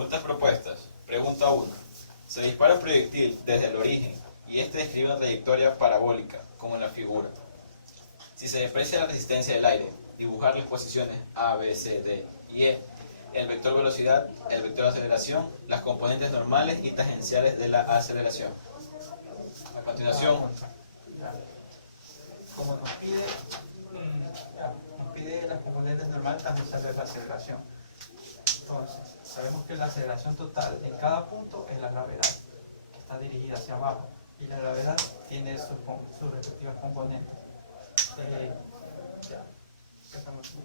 Preguntas propuestas. Pregunta 1. Se dispara un proyectil desde el origen y este describe una trayectoria parabólica, como en la figura. Si se desprecia la resistencia del aire, dibujar las posiciones A, B, C, D y E, el vector velocidad, el vector aceleración, las componentes normales y tangenciales de la aceleración. A continuación, como nos pide las componentes normales, tangenciales de la aceleración. Entonces, sabemos que la aceleración total en cada punto es la gravedad, que está dirigida hacia abajo, y la gravedad tiene sus respectivas componentes. Ya estamos aquí.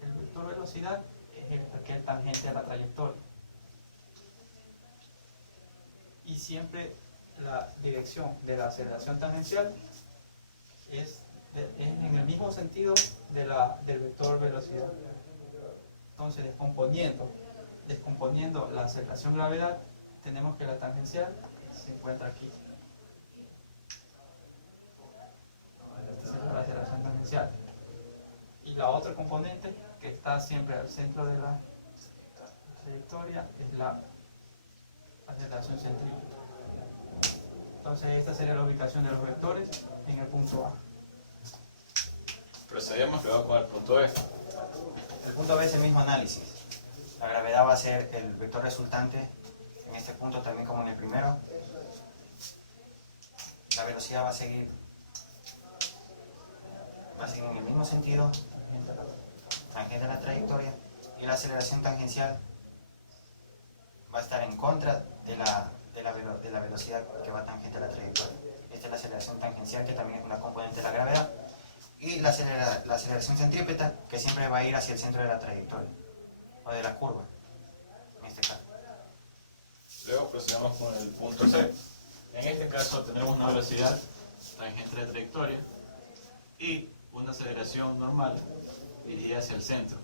El vector velocidad es aquel tangente a la trayectoria. Y siempre la dirección de la aceleración tangencial es en el mismo sentido del vector velocidad. Entonces, descomponiendo la aceleración gravedad, tenemos que la tangencial se encuentra aquí. Esta es la aceleración tangencial. Y la otra componente que está siempre al centro de la trayectoria es la aceleración centrípeta. Entonces, esta sería la ubicación de los vectores en el punto A. procedemos luego con el punto F. El punto B es el mismo análisis. La gravedad va a ser el vector resultante en este punto también como en el primero. La velocidad va a seguir en el mismo sentido, tangente a la trayectoria, y la aceleración tangencial va a estar en contra de la velocidad que va tangente a la trayectoria. Esta es la aceleración tangencial, que también es una componente de la gravedad, y la aceleración centrípeta, que siempre va a ir hacia el centro de la trayectoria, o de la curva, en este caso. Luego procedemos con el punto C. En este caso tenemos una velocidad tangente a la trayectoria y una aceleración normal dirigida hacia el centro.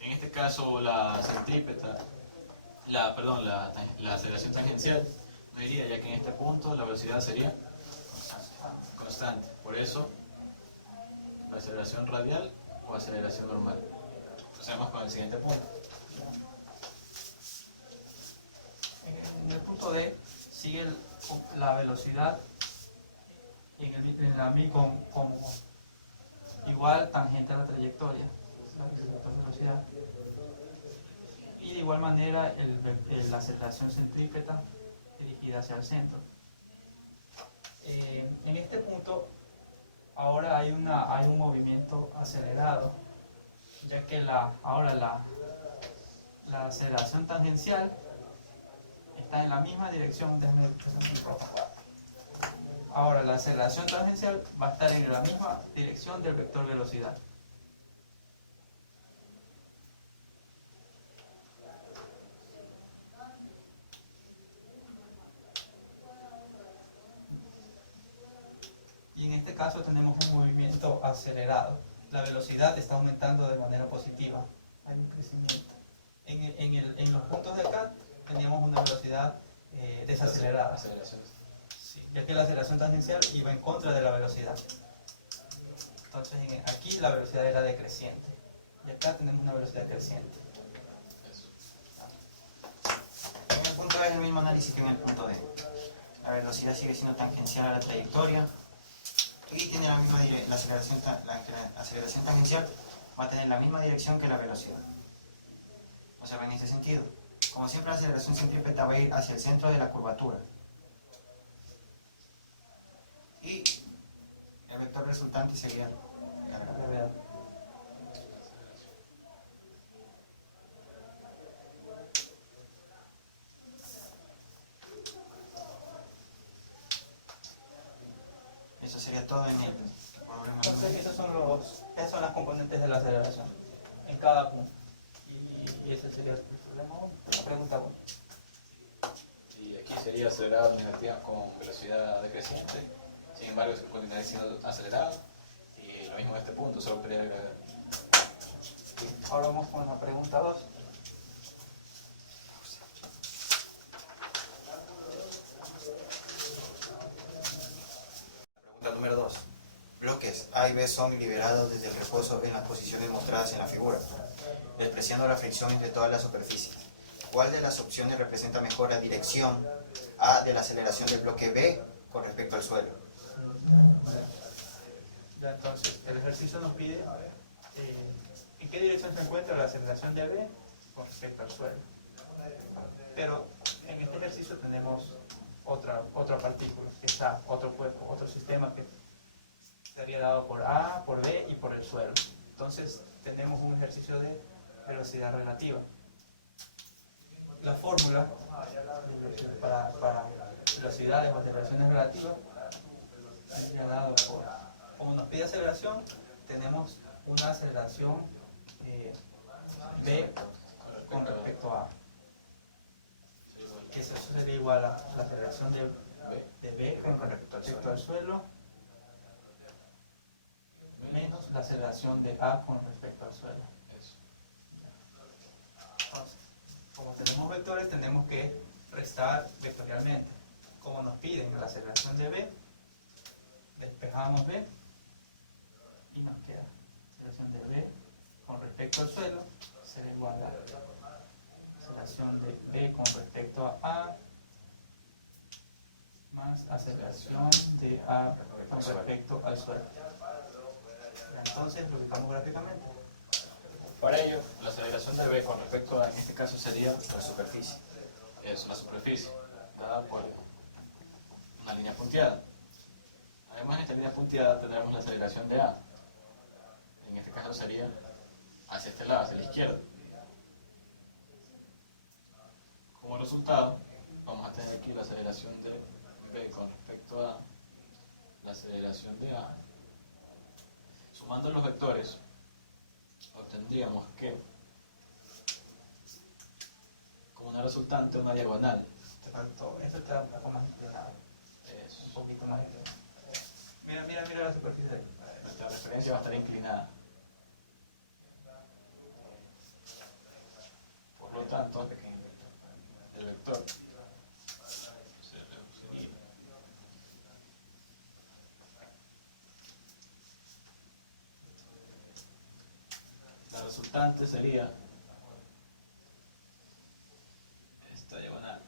En este caso la centrípeta, la aceleración tangencial no iría, ya que en este punto la velocidad sería constante. Por eso, la aceleración radial o aceleración normal. Procedemos con el siguiente punto. En el punto D sigue la velocidad como igual tangente a la trayectoria, la velocidad. Y de igual manera la aceleración centrípeta dirigida hacia el centro. En este punto ahora hay un movimiento acelerado, ya que ahora la aceleración tangencial está en la misma dirección. Ahora la aceleración tangencial va a estar en la misma dirección del vector velocidad. Y en este caso tenemos un movimiento acelerado. La velocidad está aumentando de manera positiva. Hay un crecimiento. En los puntos de acá teníamos una velocidad desacelerada. Sí, ya que la aceleración tangencial iba en contra de la velocidad. Entonces aquí la velocidad era decreciente. Y acá tenemos una velocidad creciente. En el punto E es el mismo análisis que en el punto D. La velocidad sigue siendo tangencial a la trayectoria y tiene la misma la aceleración tangencial va a tener la misma dirección que la velocidad. O sea, en ese sentido, como siempre, la aceleración centrípeta va a ir hacia el centro de la curvatura. Y el vector resultante sería la gravedad. Eso sería todo en el problema. Entonces esas son las componentes de la aceleración en cada punto. Y ese sería el problema 1, la pregunta 1. Y aquí sería acelerado negativa con velocidad decreciente. Sin embargo, continuaría siendo acelerado. Y lo mismo en este punto, solo pérdida de gravedad. Ahora vamos con la pregunta 2. Pregunta número 2. Bloques A y B B son liberados desde el reposo en las posiciones mostradas en la figura, despreciando la fricción entre todas las superficies. ¿Cuál de las opciones representa mejor la dirección A de la aceleración del bloque B con respecto al suelo? Ya, entonces, el ejercicio nos pide en qué dirección se encuentra la aceleración de B con respecto al suelo. Pero en este ejercicio tenemos otra partícula, que es A, otro cuerpo, otro sistema que sería dado por A, por B y por el suelo. Entonces tenemos un ejercicio de velocidad relativa. La fórmula para velocidades o aceleraciones relativas sería dado por, como nos pide aceleración, tenemos una aceleración B con respecto a A. Eso sería igual a la aceleración de B con respecto al suelo menos la aceleración de A con respecto al suelo. Entonces, como tenemos vectores, tenemos que restar vectorialmente. Como nos piden la aceleración de B, despejamos B y nos queda la aceleración de B con respecto al suelo será igual a la aceleración de B con respecto a A más aceleración de A con respecto al suelo. Entonces lo ubicamos gráficamente. Para ello, la aceleración de B con respecto a, en este caso sería la superficie. Es la superficie, dada por una línea punteada. Además, en esta línea punteada tendremos la aceleración de A. En este caso sería hacia este lado, hacia la izquierda. Como resultado, vamos a tener aquí la aceleración de B con respecto a la aceleración de A. Sumando los vectores, obtendríamos que, como una resultante, una diagonal. Esto está un poco más inclinado. Un poquito más inclinado. Mira la superficie de ahí. Nuestra referencia va a estar inclinada. Por lo tanto, el vector se reduciría la resultante sería esta diagonal,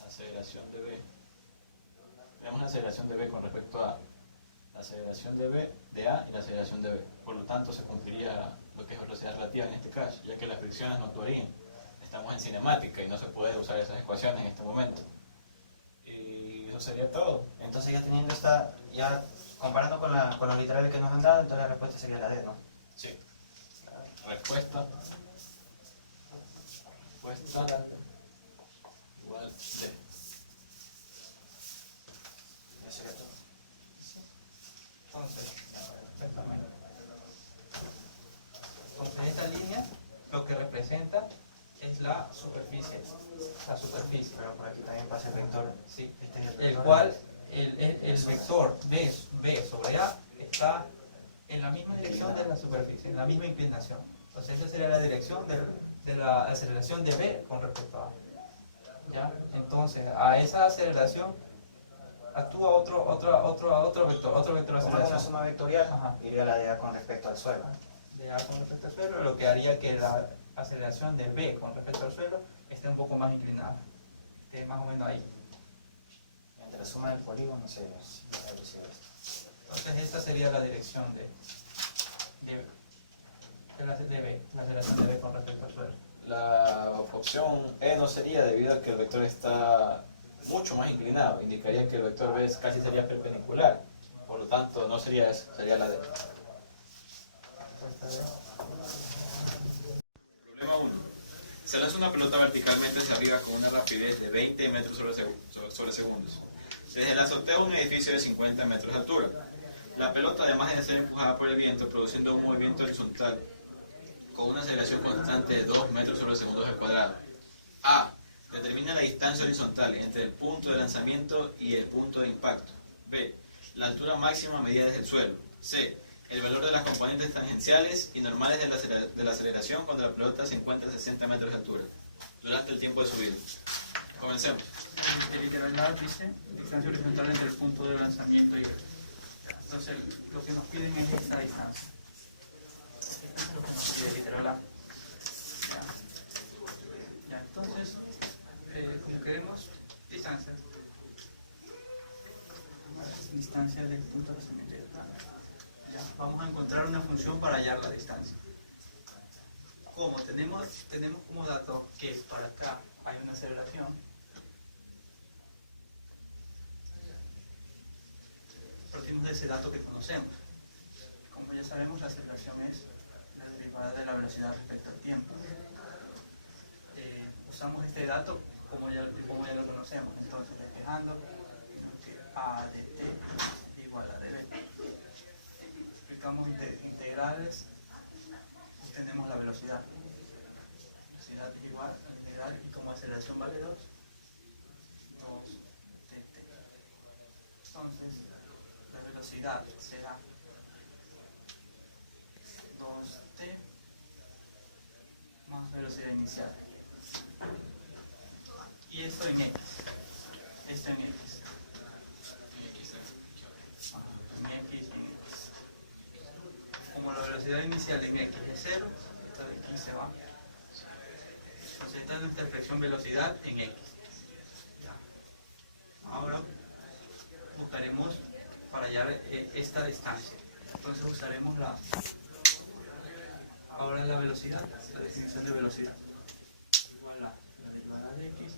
la aceleración de B. Tenemos la aceleración de B con respecto a la aceleración de B de A y la aceleración de B. Por lo tanto, se cumpliría lo que es velocidad relativa en este caso, ya que las fricciones no actuarían. Estamos en cinemática y no se puede usar esas ecuaciones en este momento. Y eso sería todo. Entonces ya teniendo esta, ya comparando con los literales que nos han dado, entonces la respuesta sería la D, ¿no? Sí. Respuesta igual D. Eso sería todo. Entonces, esta línea lo que representa es la superficie. Pero por aquí también pasa el vector. Sí. Este es el El vector. cual el vector B sobre A está en la misma dirección de la superficie, en la misma inclinación. Entonces esa sería la dirección de la aceleración de B con respecto a A. ¿Ya? Entonces a esa aceleración actúa otro vector de Como es una aceleración. suma vectorial, Ajá. iría la de A con respecto al suelo. De A con respecto al suelo, lo que haría que la aceleración de B con respecto al suelo esté un poco más inclinada, esté más o menos ahí. Entre la suma del polígono se reducir esto. Entonces esta sería la dirección de B, la aceleración de B con respecto al suelo. La opción E no sería debido a que el vector está mucho más inclinado. Indicaría que el vector B casi sería perpendicular. Por lo tanto, no sería eso, sería la D. Problema 1. Se lanza una pelota verticalmente hacia arriba con una rapidez de 20 metros sobre segundos. Desde la azotea de un edificio de 50 metros de altura. La pelota, además de ser empujada por el viento, produciendo un movimiento horizontal con una aceleración constante de 2 metros sobre segundos al cuadrado. A. Determina la distancia horizontal entre el punto de lanzamiento y el punto de impacto. B. La altura máxima medida desde el suelo. C. El valor de las componentes tangenciales y normales de la aceleración cuando la pelota se encuentra a 60 metros de altura, durante el tiempo de subida. Comencemos. El literal dice distancia horizontal entre el punto de lanzamiento y Entonces lo que nos piden es esta distancia. Lo que nos pide literal A. Ya, entonces, como queremos distancia del punto de lanzamiento del plano. Ya, vamos a encontrar una función para hallar la distancia. Como tenemos como dato que para acá hay una aceleración, partimos de ese dato que conocemos. Como ya sabemos, la aceleración es la derivada de la velocidad respecto al tiempo. Usamos este dato como ya lo conocemos, entonces despejando que A de t es igual a d de t. Aplicamos integrales, obtenemos la velocidad. Velocidad es igual a integral y como aceleración vale 2 dt. Entonces la velocidad será 2t más velocidad inicial. Y esto en x. Esto en x. En x. Como la velocidad inicial en x es 0, esta de aquí se va. Entonces esta es nuestra expresión velocidad en x. Ahora buscaremos para hallar esta distancia. Entonces usaremos ahora la velocidad, la definición de velocidad. Igual a la derivada de x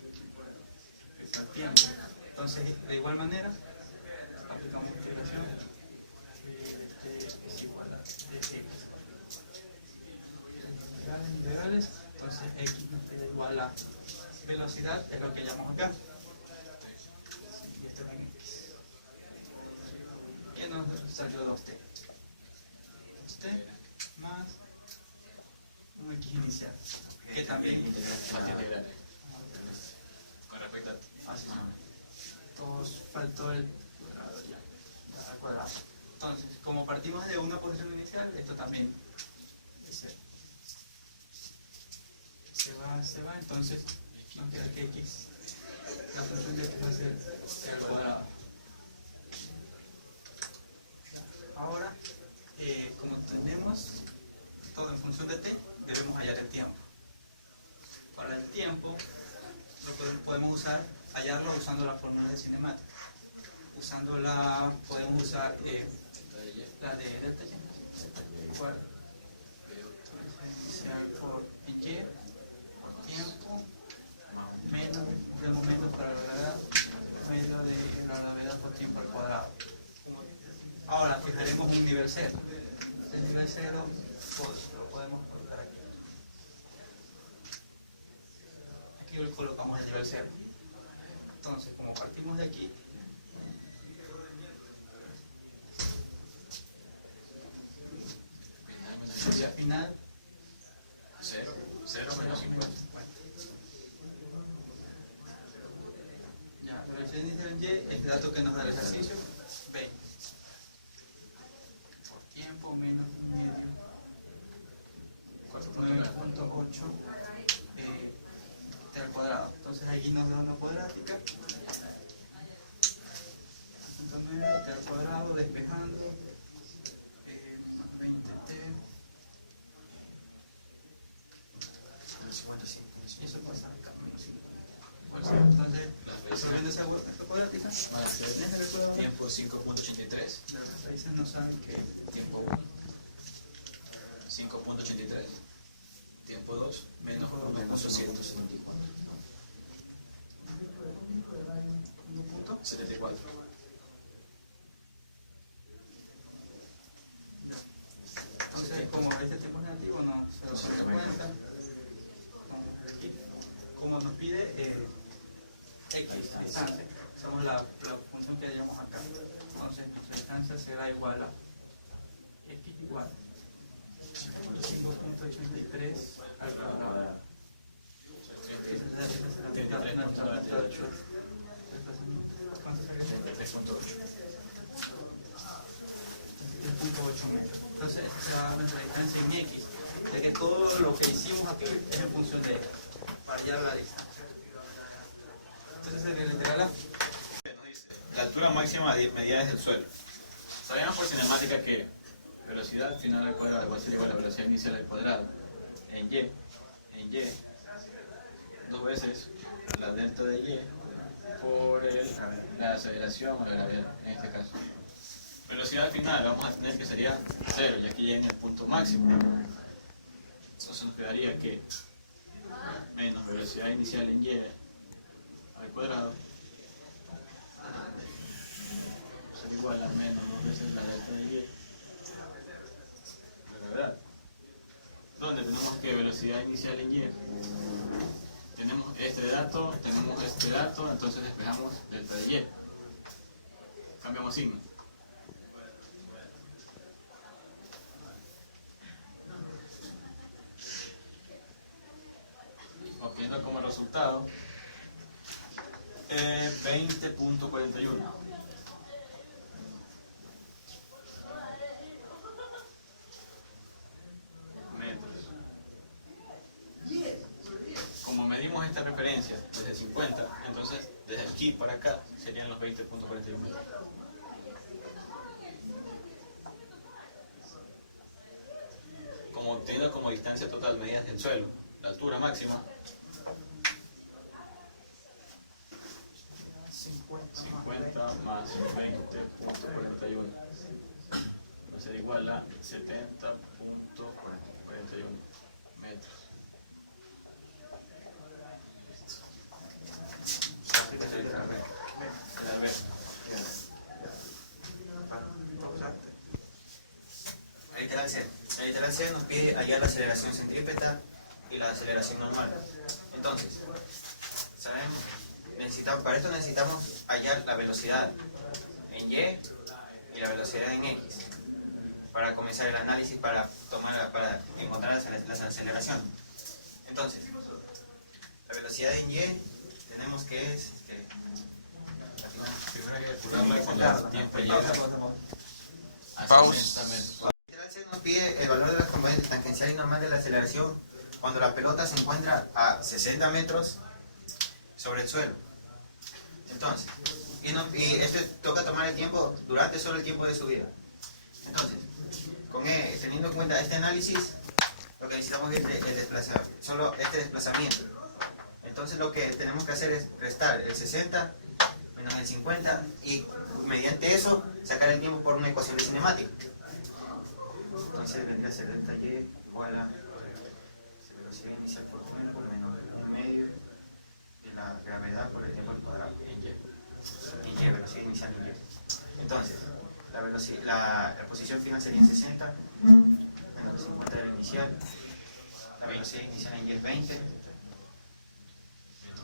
respecto al tiempo. Entonces, de igual manera, aplicamos integración. Es igual a dx. Integrales, entonces x nos queda igual a velocidad, es lo que llamamos acá. Y esto es en x. ¿Qué nos salió 2t? 2t más un x inicial. Que también integral. Con respecto a así. Entonces faltó el cuadrado ya. Ya cuadrado. Entonces, como partimos de una posición inicial, esto también se va, entonces nos queda que x, la función de x va a ser el cuadrado. Ahora, como tenemos todo en función de t, debemos hallar el tiempo. Para el tiempo, podemos hallarlo usando la fórmula de cinemática. Podemos usar la de delta y igual inicial por y por tiempo menos de momento para la gravedad menos de la gravedad por tiempo al cuadrado. Ahora fijaremos un nivel 0. El nivel 0 pues, lo podemos colocar aquí. Aquí lo colocamos el nivel 0. Entonces, como partimos de aquí, al final 0 menos 50. Ya, la velocidad inicial en y es el dato que nos da el ejercicio, 20. Por tiempo menos medio, 9.8 al cuadrado. Entonces allí nos da una cuadrática. 9 al cuadrado despejando. 20t. Y eso pasa acá. Entonces, resolviendo esa cuadrática, Tiempo 5.83. las raíces no saben que Tiempo 5.83. Tiempo 2 menos 1.174. 1.74. entonces como este tiempo es negativo no se da cuenta. Aquí, como nos pide x distancia, usamos la función que hayamos acá. Entonces nuestra distancia será igual a x igual a 5.83 al cuadrado. ¿Cuánto sería? 3.8. 3.8 metros. Entonces esa será nuestra distancia en x, ya que todo lo que hicimos aquí es en función de x, para hallar la distancia. Entonces sería la integral A. Nos dice, la altura máxima medida desde el suelo. Sabemos por cinemática que velocidad final al cuadrado va a ser igual a velocidad inicial al cuadrado en y, dos veces la delta de y por la aceleración o la gravedad, en este caso. Velocidad final vamos a tener que sería 0, y aquí ya en el punto máximo. Entonces nos quedaría que menos velocidad inicial en y al cuadrado será igual a menos dos veces la delta de y, la gravedad. Donde tenemos que velocidad inicial en y, tenemos este dato, entonces despejamos delta de y. Cambiamos signo. Obteniendo como resultado 20.41 metros. Como medimos esta referencia desde 50, entonces desde aquí para acá serían los 20.41 metros. Como obteniendo como distancia total medidas del suelo, la altura máxima 50 más 20.41 va a ser igual a 70.41 metros. El literal C nos pide hallar la aceleración centrípeta y la aceleración normal. Entonces, sabemos, para esto necesitamos hallar la velocidad en Y y la velocidad en X para comenzar el análisis para encontrar las aceleraciones. Entonces, la velocidad en Y tenemos que es Primero hay que calcularla cuando el tiempo llega a 60 metros. Se nos pide el valor de las componentes tangencial y normal de la aceleración cuando la pelota se encuentra a 60 metros sobre el suelo. Entonces, y esto toca tomar el tiempo durante solo el tiempo de subida. Entonces, teniendo en cuenta este análisis, lo que necesitamos es el desplazamiento, solo este desplazamiento. Entonces lo que tenemos que hacer es restar el 60 menos el 50 y mediante eso sacar el tiempo por una ecuación de cinemática. Entonces vendría a ser delta y igual a velocidad inicial por tiempo menos el medio de la gravedad por el tiempo al cuadrado en y. Velocidad inicial en y. Entonces, la posición final sería en 60 menos el 50 de la inicial. La velocidad inicial en y es 20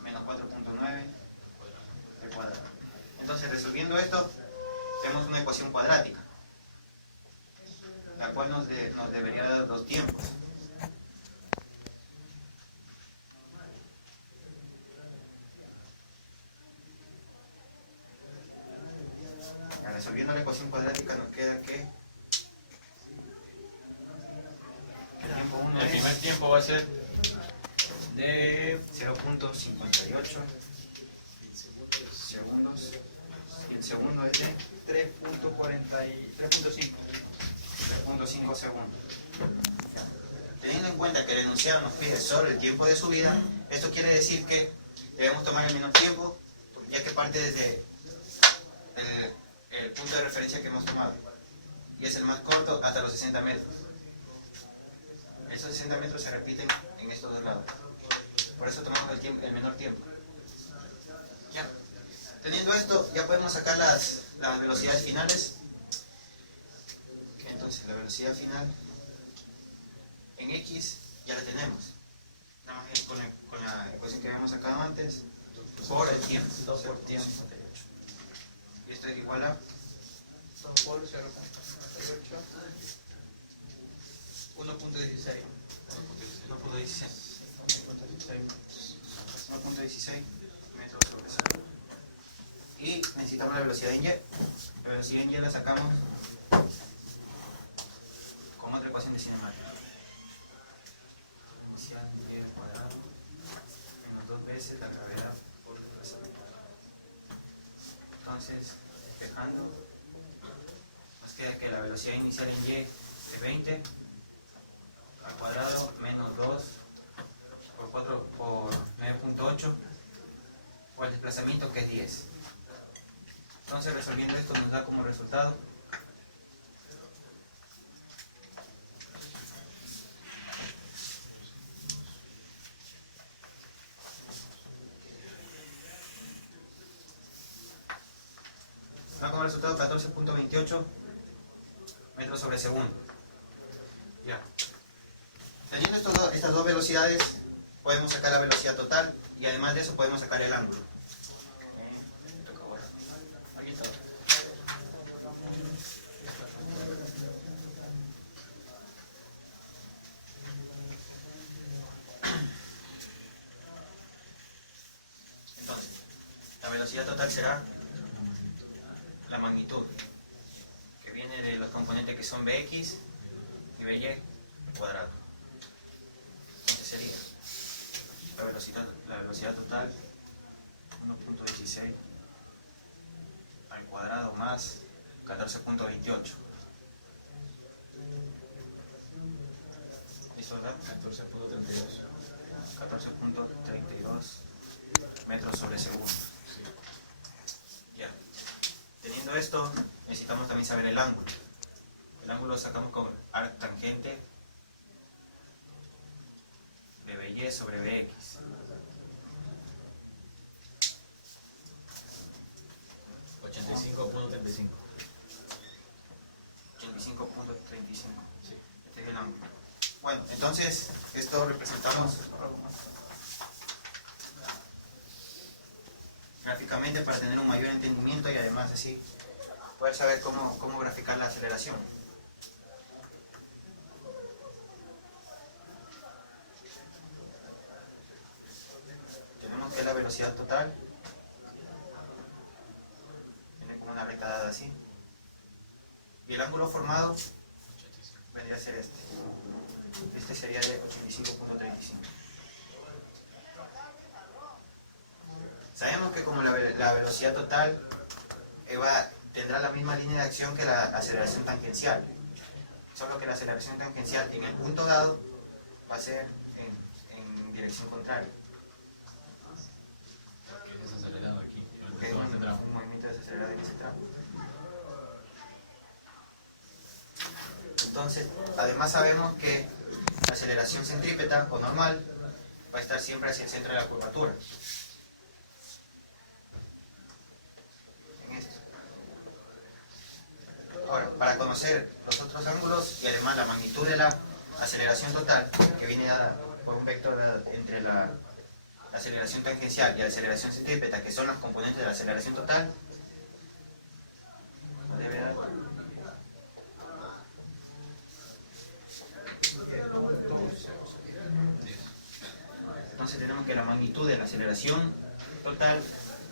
menos 4.9 al cuadrado. Entonces, resolviendo esto, tenemos una ecuación cuadrática, la cual nos debería dar los tiempos. Resolviendo la ecuación cuadrática nos queda que el tiempo 1 El primer tiempo va a ser de 0.58 segundos y el segundo es de 3.5 segundos. Teniendo en cuenta que el enunciado nos pide sobre el tiempo de subida, esto quiere decir que debemos tomar el menor tiempo, ya que parte desde el punto de referencia que hemos tomado, y es el más corto hasta los 60 metros. Esos 60 metros se repiten en estos dos lados, por eso tomamos el menor tiempo. Ya. Teniendo esto, ya podemos sacar las velocidades finales. Entonces, la velocidad final en X ya la tenemos. Nada más es con la ecuación que habíamos sacado antes, por el tiempo. 2 por tiempo. Y esto es igual a 2 por 0.58. 1.16. 1.16 metros sobre cero. Y necesitamos la velocidad en Y. La velocidad en Y la sacamos con otra ecuación de cinemática. Velocidad en Y al cuadrado menos 2 veces la gravedad por desplazamiento. Entonces, despejando, nos queda velocidad inicial en y es 20 al cuadrado menos 2 por 4 por 9.8 o el desplazamiento que es 10. Entonces resolviendo esto nos da como resultado como resultado 14.28 metros sobre segundo. Ya. Teniendo estas dos velocidades, podemos sacar la velocidad total y además de eso podemos sacar el ángulo. Entonces, la velocidad total será la magnitud, que viene de los componentes que son Bx y By al cuadrado. Entonces sería la velocidad total 1.16 al cuadrado más 14.28. ¿Listo, verdad? 14.32. 14.32 metros sobre segundo. Ya. Teniendo esto, necesitamos también saber el ángulo. El ángulo lo sacamos con arc tangente de By sobre Bx. $85.35. 85.35. Sí. Este es el ángulo. Bueno, entonces, esto representamos gráficamente para tener un mayor entendimiento y además así poder saber cómo graficar la aceleración. Tenemos que la velocidad total viene como una recta dada así y el ángulo formado vendría a ser este. Este sería de 85.35. Sabemos que como la velocidad total tendrá la misma línea de acción que la aceleración tangencial, solo que la aceleración tangencial en el punto dado va a ser en dirección contraria. Que es desacelerado aquí. Que es un movimiento desacelerado en ese tramo. Entonces, además sabemos que la aceleración centrípeta o normal va a estar siempre hacia el centro de la curvatura. En esto. Ahora, para conocer los otros ángulos y además la magnitud de la aceleración total, que viene dada por un vector entre la aceleración tangencial y la aceleración centrípeta, que son los componentes de la aceleración total, debe dar entonces tenemos que la magnitud de la aceleración total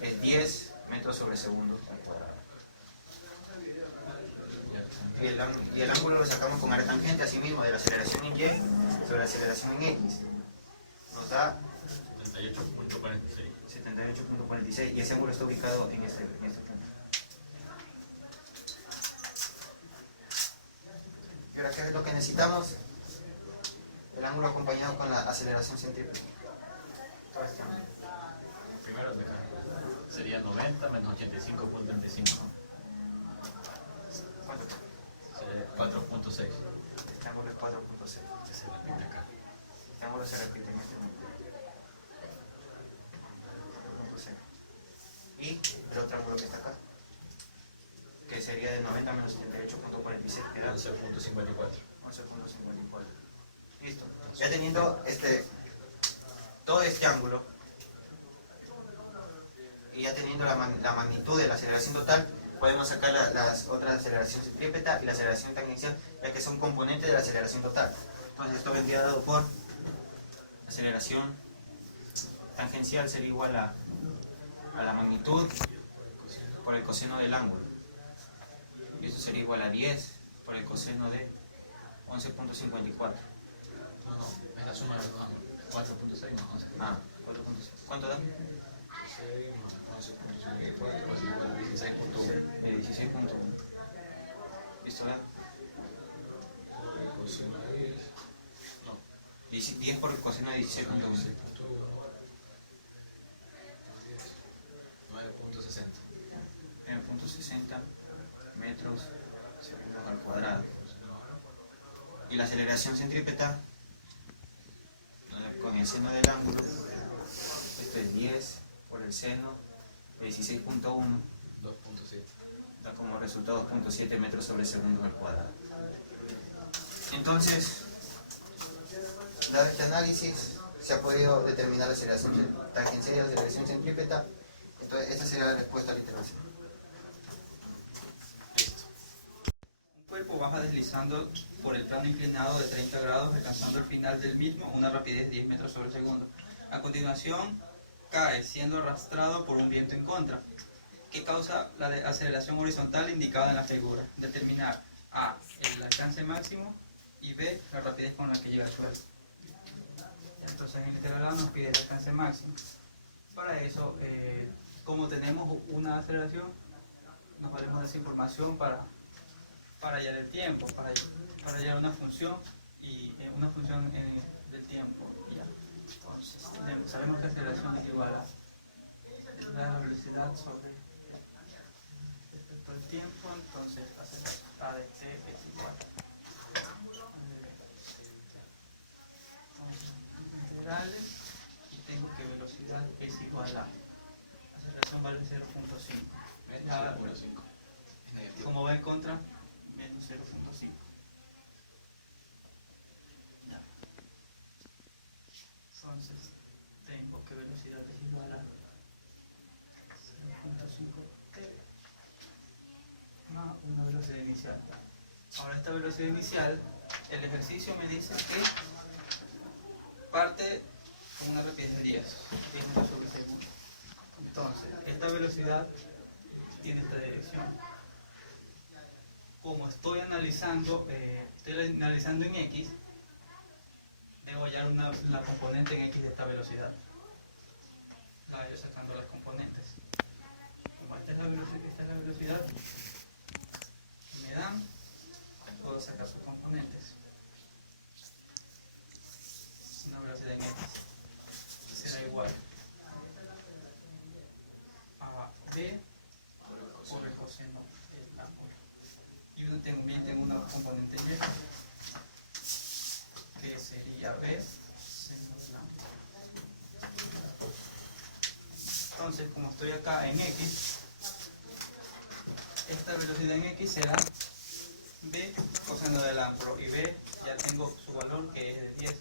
es 10 metros sobre segundo al cuadrado. Y el ángulo lo sacamos con arc tangente asimismo de la aceleración en y sobre la aceleración en x. Nos da 78.46. 78.46 y ese ángulo está ubicado en este punto. Y ahora, ¿qué es lo que necesitamos? El ángulo acompañado con la aceleración centrípeta. Todo este ángulo. Primero sería 90 menos 85.35. ¿Cuánto? Sería 4.6. Este ángulo es 4.6. Se repite acá. Este ángulo se repite en este momento. 4.6. Y el otro ángulo que está acá, que sería de 90 menos 78.46, que da 11.54. 11.54. Listo. Ya teniendo todo este ángulo y ya teniendo la magnitud de la aceleración total, podemos sacar las otras aceleración centrípeta y la aceleración tangencial, ya que son componentes de la aceleración total. Entonces esto vendría dado por aceleración tangencial sería igual a la magnitud por el coseno del ángulo. Y esto sería igual a 10 por el coseno de 11.54. No, es la suma de los dos ángulos. 4.6 más 11. Ah, 4.6. ¿Cuánto da? 11.54 es igual a 16.1. 16.1. ¿Listo? ¿Verdad? 10 por coseno de 16.1. 9.60. 9.60 metros segundos al cuadrado. Y la aceleración centrípeta con el seno del ángulo, esto es 10 por el seno de 16.1, 2.7. da como resultado 2.7 metros sobre segundos al cuadrado. Entonces, dado este análisis, se ha podido determinar la aceleración tangencial y la aceleración centrípeta. Entonces, esta sería la respuesta a la intervención. Un cuerpo baja deslizando por el plano inclinado de 30 grados, alcanzando el final del mismo a una rapidez de 10 metros sobre segundo. A continuación, cae siendo arrastrado por un viento en contra, que causa la aceleración horizontal indicada en la figura. Determinar A, el alcance máximo, y B, la rapidez con la que llega al suelo. Entonces en este grado nos pide el alcance máximo. Para eso, como tenemos una aceleración, nos valemos de esa información para hallar el tiempo, para hallar una función y una función del tiempo. Ya. Entonces, sabemos que la aceleración es igual a la velocidad sobre respecto al tiempo, entonces A de t es igual integrales, y tengo que velocidad es igual a aceleración vale 0.5. Como va en contra, menos 0.5. Ya. Entonces tengo que velocidad es igual a 0.5 t más una velocidad inicial. Ahora esta velocidad inicial, el ejercicio me dice que parte con una rapidez de 10 metros sobre segundo. Entonces, esta velocidad tiene esta dirección. Como estoy analizando en X, debo hallar la componente en X de esta velocidad. La voy sacando las componentes. Como esta es la velocidad que me dan, puedo sacar sus componentes. Una velocidad en X será igual a B por el coseno del ángulo. Y también tengo una componente Y, que sería B seno del ángulo. Entonces, como estoy acá en X, esta velocidad en X será B coseno del ángulo, y B ya tengo su valor, que es de 10.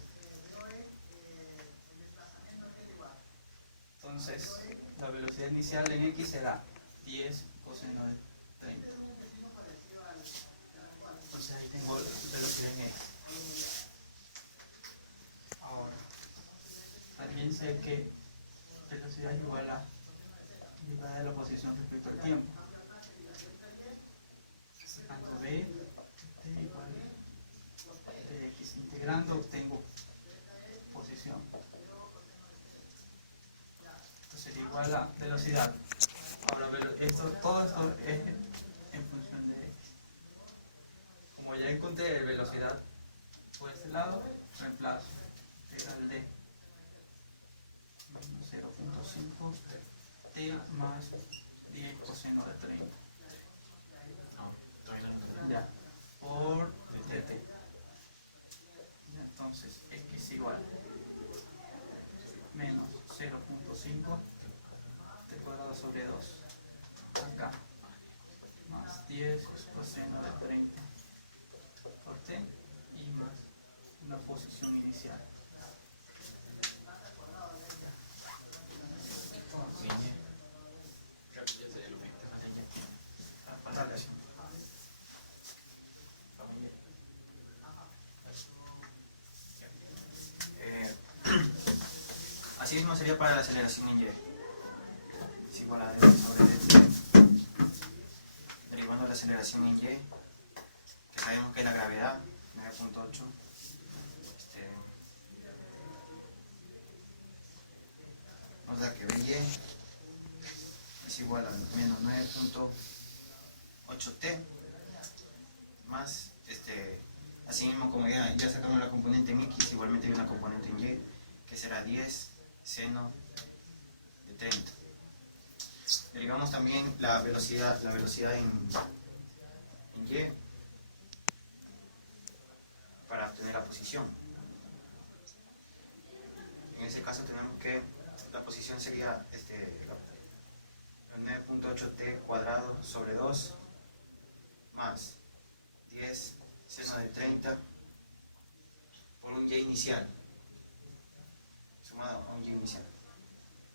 Entonces, la velocidad inicial en X será 10 coseno de 30. Entonces ahí tengo la velocidad en X. Ahora, también sé que velocidad es igual a derivada de la posición respecto al tiempo. Sacando B, t igual a de X. Integrando obtengo posición. Sería igual a velocidad. Ahora, todo esto es en función de X. Como ya encontré velocidad por este lado, reemplazo integral de menos 0.5 t más 10 coseno de 30. Ya, por dt. Entonces, X igual menos 0.5 t cuadrado sobre 2 acá más 10 coseno de 30 por t y más una posición inicial. Así mismo sería para la aceleración en Y. Es igual a d sobre dt. Derivando la aceleración en Y, que sabemos que es la gravedad, 9.8. Nos da que BY es igual a menos 9.8t más Asimismo, como ya sacamos la componente en X, igualmente hay una componente en Y, que será 10 seno de 30. Derivamos también la velocidad en Y para obtener la posición. En ese caso tenemos que la posición sería 9.8t cuadrado sobre 2 más 10 seno de 30 por un y inicial, sumado a un y inicial.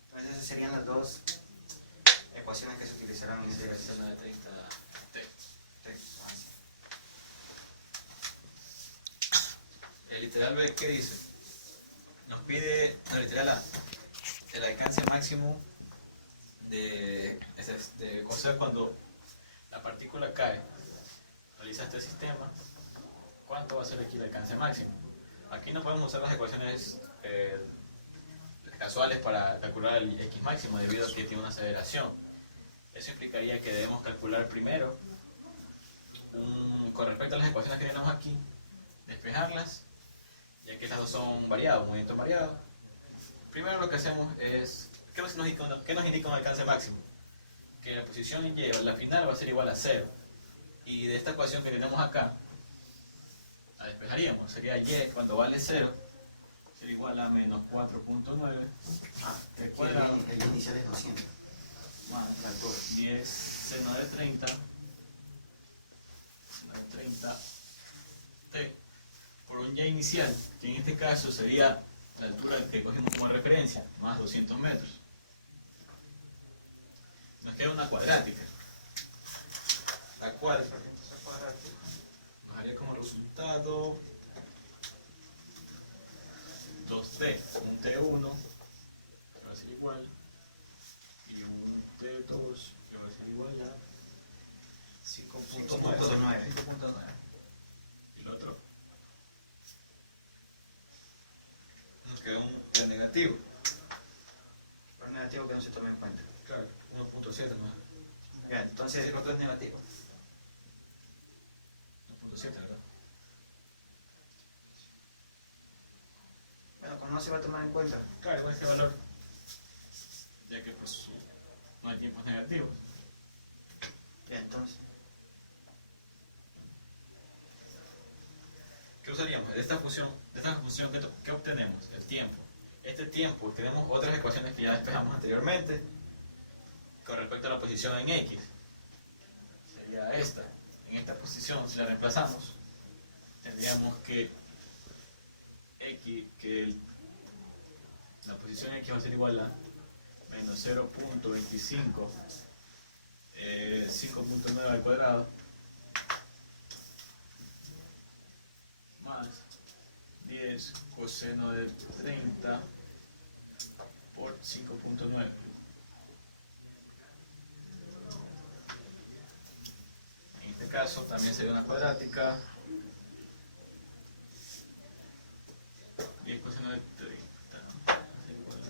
Entonces esas serían las dos ecuaciones que se utilizarán en este ejercicio. Seno de 30 t. El literal B, ¿qué dice? Nos pide, no, literal A, el alcance máximo de coser cuando la partícula cae. Realiza este sistema. ¿Cuánto va a ser aquí el alcance máximo? Aquí no podemos usar las ecuaciones casuales para calcular el X máximo debido a que tiene una aceleración. Eso implicaría que debemos calcular primero, con respecto a las ecuaciones que tenemos aquí, despejarlas, ya que estas dos son variados, movimientos variados. Primero lo que hacemos es, ¿qué nos indica un alcance máximo? Que la posición en Y, o la final, va a ser igual a 0. Y de esta ecuación que tenemos acá, la despejaríamos. Sería Y cuando vale 0, sería igual a menos 4.9 El cuadrado y inicial es 200. más 10 seno de 30 t por un y inicial, que en este caso sería la altura que cogemos como referencia, más 200 metros. Nos queda una cuadrática, la cual nos haría como resultado 2t, un t1 que va a ser igual, y un t2 que va a ser igual a 5.9. 5.9. Y el otro nos queda un T negativo. Por negativo que no se tome en cuenta. Claro, 1.7 ¿no? Bien, entonces El otro es negativo. 1.7, ¿verdad? bueno, como no se va a tomar en cuenta, Claro, con este valor, ya que pues no hay tiempos negativos. bien, entonces ¿Qué usaríamos? De esta función, ¿qué obtenemos? El tiempo. Este tiempo, tenemos otras ecuaciones que ya despejamos anteriormente con respecto a la posición en X. Sería esta. En esta posición, si la reemplazamos, tendríamos que la posición X va a ser igual a menos 0.25 5.9 al cuadrado más 10 coseno de 30 por 5.9. En este caso también sería una cuadrática. 10 coseno de 30 va a ser igual a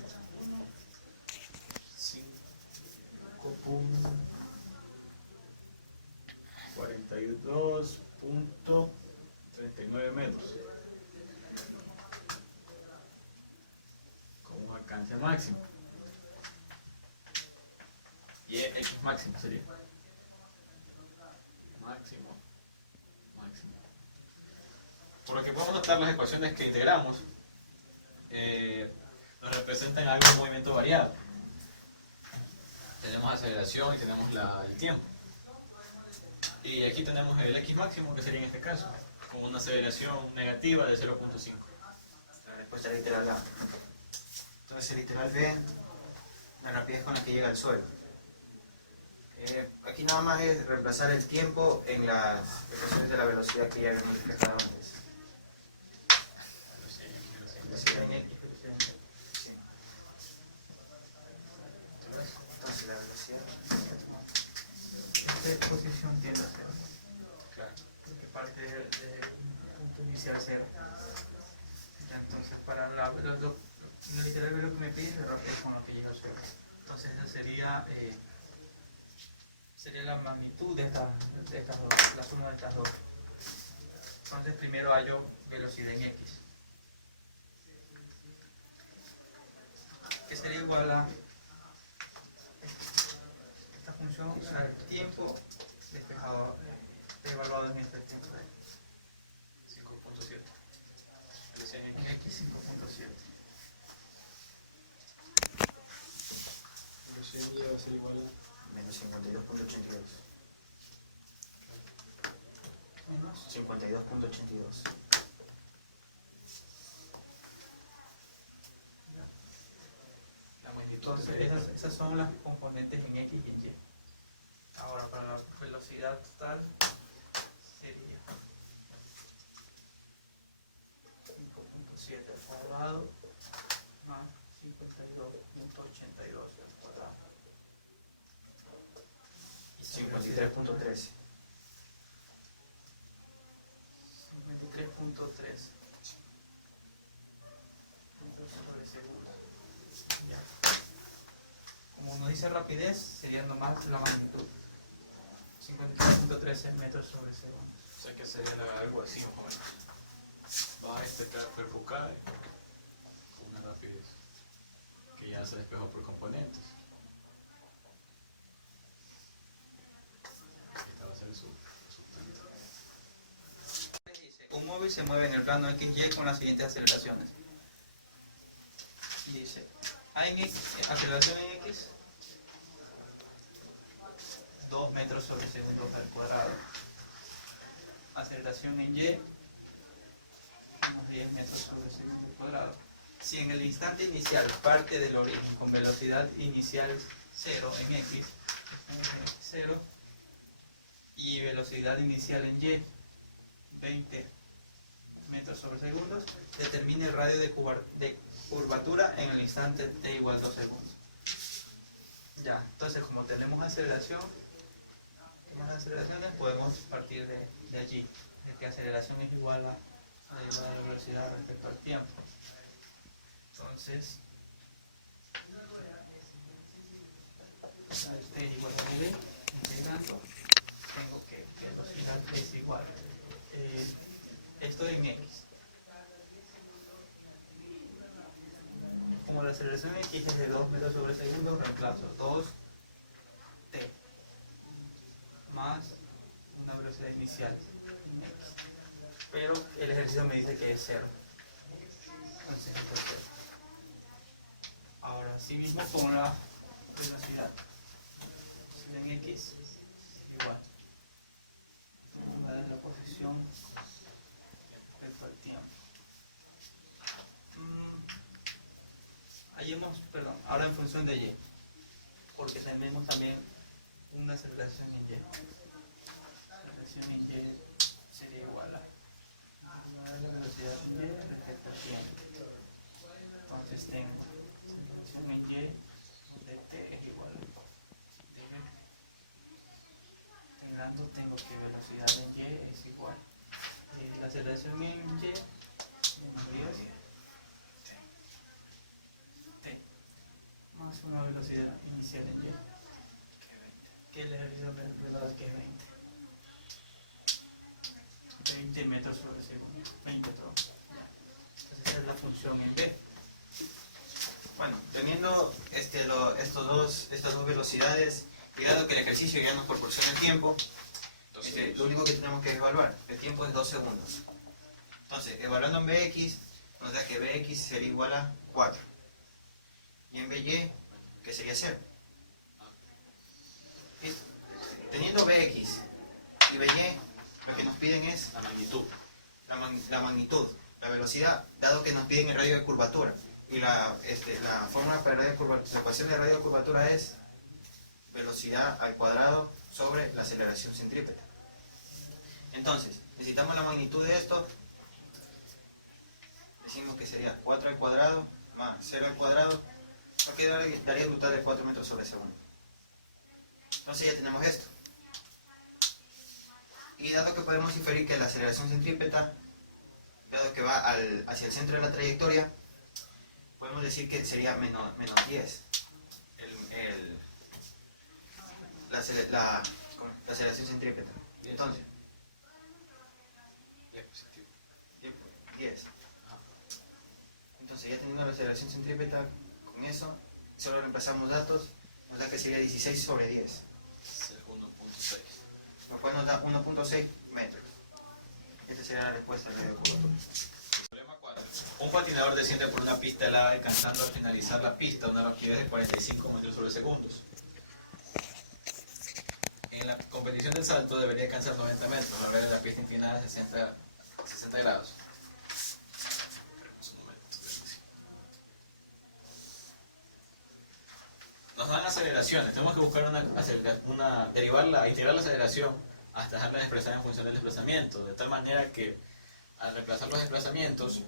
5.42.39 metros. Con un alcance máximo. Y X máximo sería. Máximo. Por lo que podemos notar, las ecuaciones que integramos nos representan algo de movimiento variado. Tenemos aceleración y tenemos el tiempo. Y aquí tenemos el X máximo, que sería en este caso, con una aceleración negativa de 0.5. la respuesta literal A. Entonces el literal B, la rapidez con la que llega al suelo. Aquí nada más es reemplazar el tiempo en las ecuaciones de la velocidad que ya habíamos despejado antes. Velocidad en X, velocidad en Y. Sí. Entonces la velocidad. Esta posición tiende a 0. Claro. Porque parte del punto inicial 0. Ya, entonces, para en el literal B lo que me pide es la rapidez con la que llega al suelo. Entonces, esa sería la magnitud de estas dos, la suma de estas dos. Entonces primero hallo velocidad en x, que sería igual a esta función, o sea, el tiempo despejado, evaluado en este tiempo. 5.7. En x 5.7. Velocidad y va a ser igual a Menos 52.82. Menos 52.82. la magnitud. Entonces, esas son las componentes en X y en Y. Ahora, para la velocidad total sería 5.7 al cuadrado más 52.82 al cuadrado. 53.13. 53.3 metros sobre segundo. Ya. Como no dice rapidez, sería nomás la magnitud. 53.13 metros sobre segundo. O sea que sería algo así más o menos. Va a destacar cuerpo K con una rapidez que ya se despejó por componentes. Esta va a ser su resultante. Dice, un móvil se mueve en el plano XY con las siguientes aceleraciones. Dice, A en X, aceleración en X, 2 metros sobre segundo al cuadrado. Aceleración en Y, unos 10 metros sobre segundo al cuadrado. Si en el instante inicial parte del origen con velocidad inicial 0 en X, 0, y velocidad inicial en Y, 20 metros sobre segundos, determine el radio de curvatura en el instante t igual 2 segundos. Ya, entonces como tenemos aceleración, más aceleraciones, podemos partir de allí, de que aceleración es igual a la derivada de velocidad respecto al tiempo. Entonces, t igual a v, integrando, tengo que velocidad es igual. Esto en x. Como la aceleración en x es de 2 metros sobre segundo, reemplazo 2t más una velocidad inicial en x. Pero el ejercicio me dice que es 0. Entonces, ahora, así mismo con la velocidad en x igual a la posición respecto al tiempo. Ahora en función de y, porque tenemos también una aceleración en y. La aceleración en y sería igual a la velocidad en y respecto al tiempo. Entonces tengo aceleración en y donde t es igual a dv. Integrando tengo que velocidad en y es igual. La aceleración en y es t más una velocidad inicial en y, que es la velocidad que es 20 metros sobre segundo. 20 metros. Entonces esa es la función en b. Bueno, teniendo estas dos velocidades, y dado que el ejercicio ya nos proporciona el tiempo, lo único que tenemos que evaluar, el tiempo es 2 segundos. Entonces, evaluando en Bx, nos da que Bx sería igual a 4. Y en By, que sería 0. ¿Listo? Teniendo Bx y By, lo que nos piden es La magnitud. la magnitud, la velocidad, dado que nos piden el radio de curvatura. Y la fórmula para la ecuación de radio de curvatura es velocidad al cuadrado sobre la aceleración centrípeta. Entonces, necesitamos la magnitud de esto. Decimos que sería 4 al cuadrado más 0 al cuadrado, lo que daría un total de 4 metros sobre segundo. Entonces ya tenemos esto. Y dado que podemos inferir que la aceleración centrípeta, dado que va hacia el centro de la trayectoria, podemos decir que sería menos 10 la aceleración centrípeta. Entonces, la aceleración centrípeta, con eso, solo reemplazamos datos, nos da que sería 16 sobre 10. Es el 1.6. Lo cual nos da 1.6 metros. Esta sería la respuesta del radio curvatura. Problema 4. Un patinador desciende por una pista helada alcanzando al finalizar la pista una rapidez de 45 metros sobre segundos. En la competición del salto debería alcanzar 90 metros, la regla de la pista inclinada de 60 grados. Nos dan aceleraciones, tenemos que buscar integrar la aceleración hasta dejarla expresada en función del desplazamiento, de tal manera que al reemplazar los desplazamientos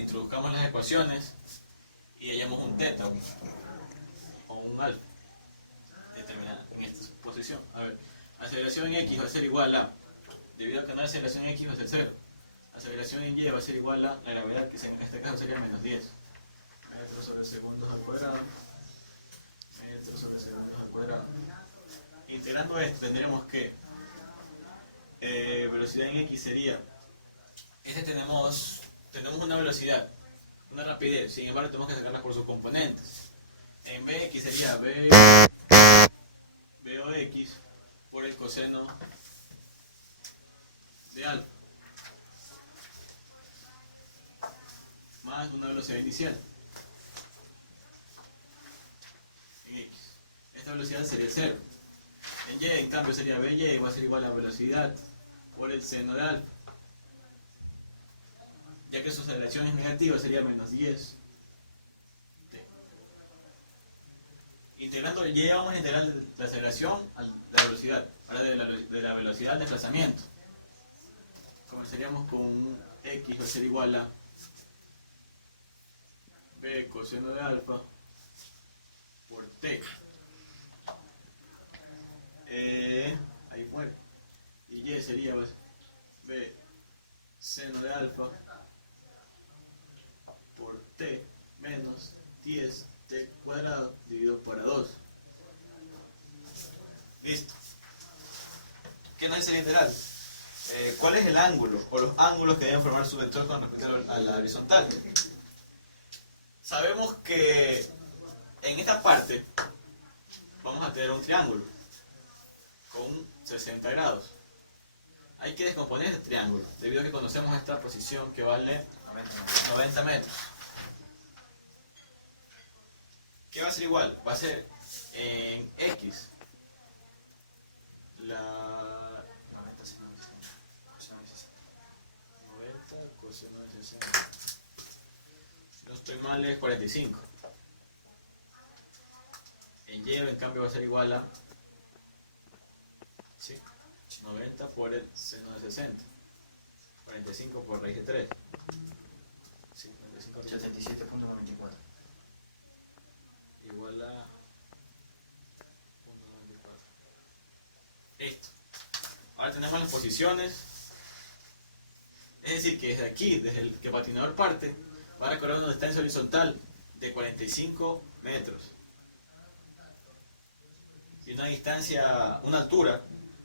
introduzcamos las ecuaciones y hallamos un teta o un alfa determinada en esta posición. A ver, aceleración en x va a ser igual a, debido a que no hay aceleración en x va a ser 0, aceleración en y va a ser igual a la gravedad, que en este caso sería menos 10 metros sobre segundos al cuadrado, metros sobre segundos al cuadrado. Integrando esto tendremos que velocidad en x sería, tenemos una velocidad, una rapidez, sin embargo tenemos que sacarlas por sus componentes. En bx sería box por el coseno de alfa más una velocidad inicial en x. Esta velocidad sería 0. En y, en cambio, sería by va a ser igual a velocidad por el seno de alfa, ya que su aceleración es negativa, sería menos 10. Integrando y, vamos a integrar la aceleración a la velocidad, ahora de la velocidad al desplazamiento. Comenzaríamos con x va a ser igual a b coseno de alfa por t. Ahí muere. Y sería b seno de alfa por t menos 10t cuadrado dividido por a2. Listo. ¿Qué nos dice el integral? ¿Cuál es el ángulo o los ángulos que deben formar su vector con respecto a la horizontal? Sabemos que en esta parte vamos a tener un triángulo con 60 grados. Hay que descomponer este triángulo, debido a que conocemos esta posición que vale 90 metros. ¿Qué va a ser igual? Va a ser en x la 90 coseno de 60. Si no estoy mal es 45. En y en cambio va a ser igual a 90 por el seno de 60. 45 por raíz de 3. 77.94. Igual a 0.94. Listo. Ahora tenemos las posiciones. Es decir, que desde aquí, desde el que el patinador parte, va a recorrer una distancia horizontal de 45 metros. Y una altura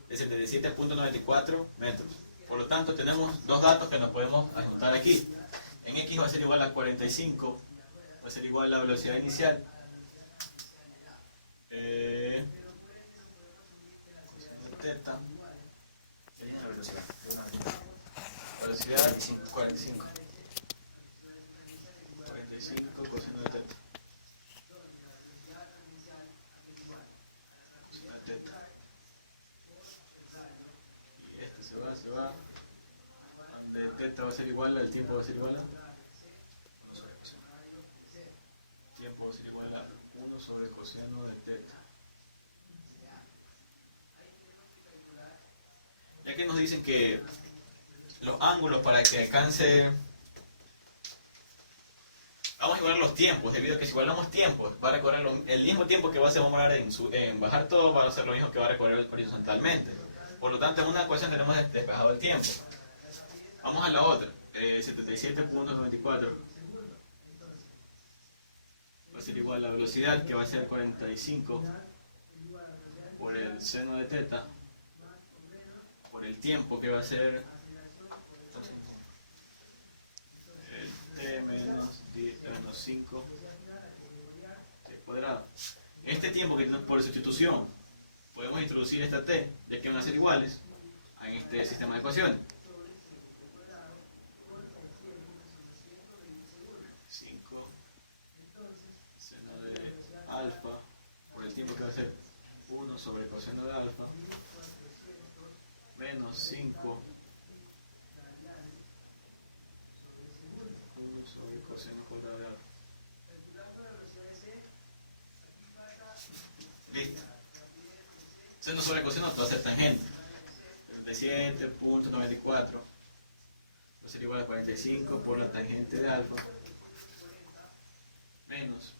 de 77.94 metros. Por lo tanto, tenemos dos datos que nos podemos ajustar aquí. En x va a ser igual a 45, va a ser igual a la velocidad inicial. Teta. ¿Qué es la velocidad? Velocidad 45. 45 coseno de teta. Coseno de teta. Y este se va. Donde teta va a ser igual, el tiempo va a ser igual a 1 sobre coseno. Tiempo va a ser igual a 1 sobre coseno de teta. Ya que nos dicen que los ángulos para que alcance, vamos a igualar los tiempos, debido a que si igualamos tiempos va a recorrer el mismo tiempo que va a demorar en bajar todo, va a ser lo mismo que va a recorrer horizontalmente. Por lo tanto, en una ecuación tenemos despejado el tiempo. Vamos a la otra. 77.94 va a ser igual a la velocidad, que va a ser 45 por el seno de teta por el tiempo, que va a ser el t menos 10 tiempo que tenemos por sustitución, podemos introducir esta t, ya que van a ser iguales en este sistema de ecuaciones. 5 seno de alfa por el tiempo que va a ser 1 sobre coseno de alfa menos 5 1 sobre coseno cuadrado de alfa. Listo. Seno sobre coseno va a ser tangente. 37.94 va a ser igual a 45 por la tangente de alfa menos.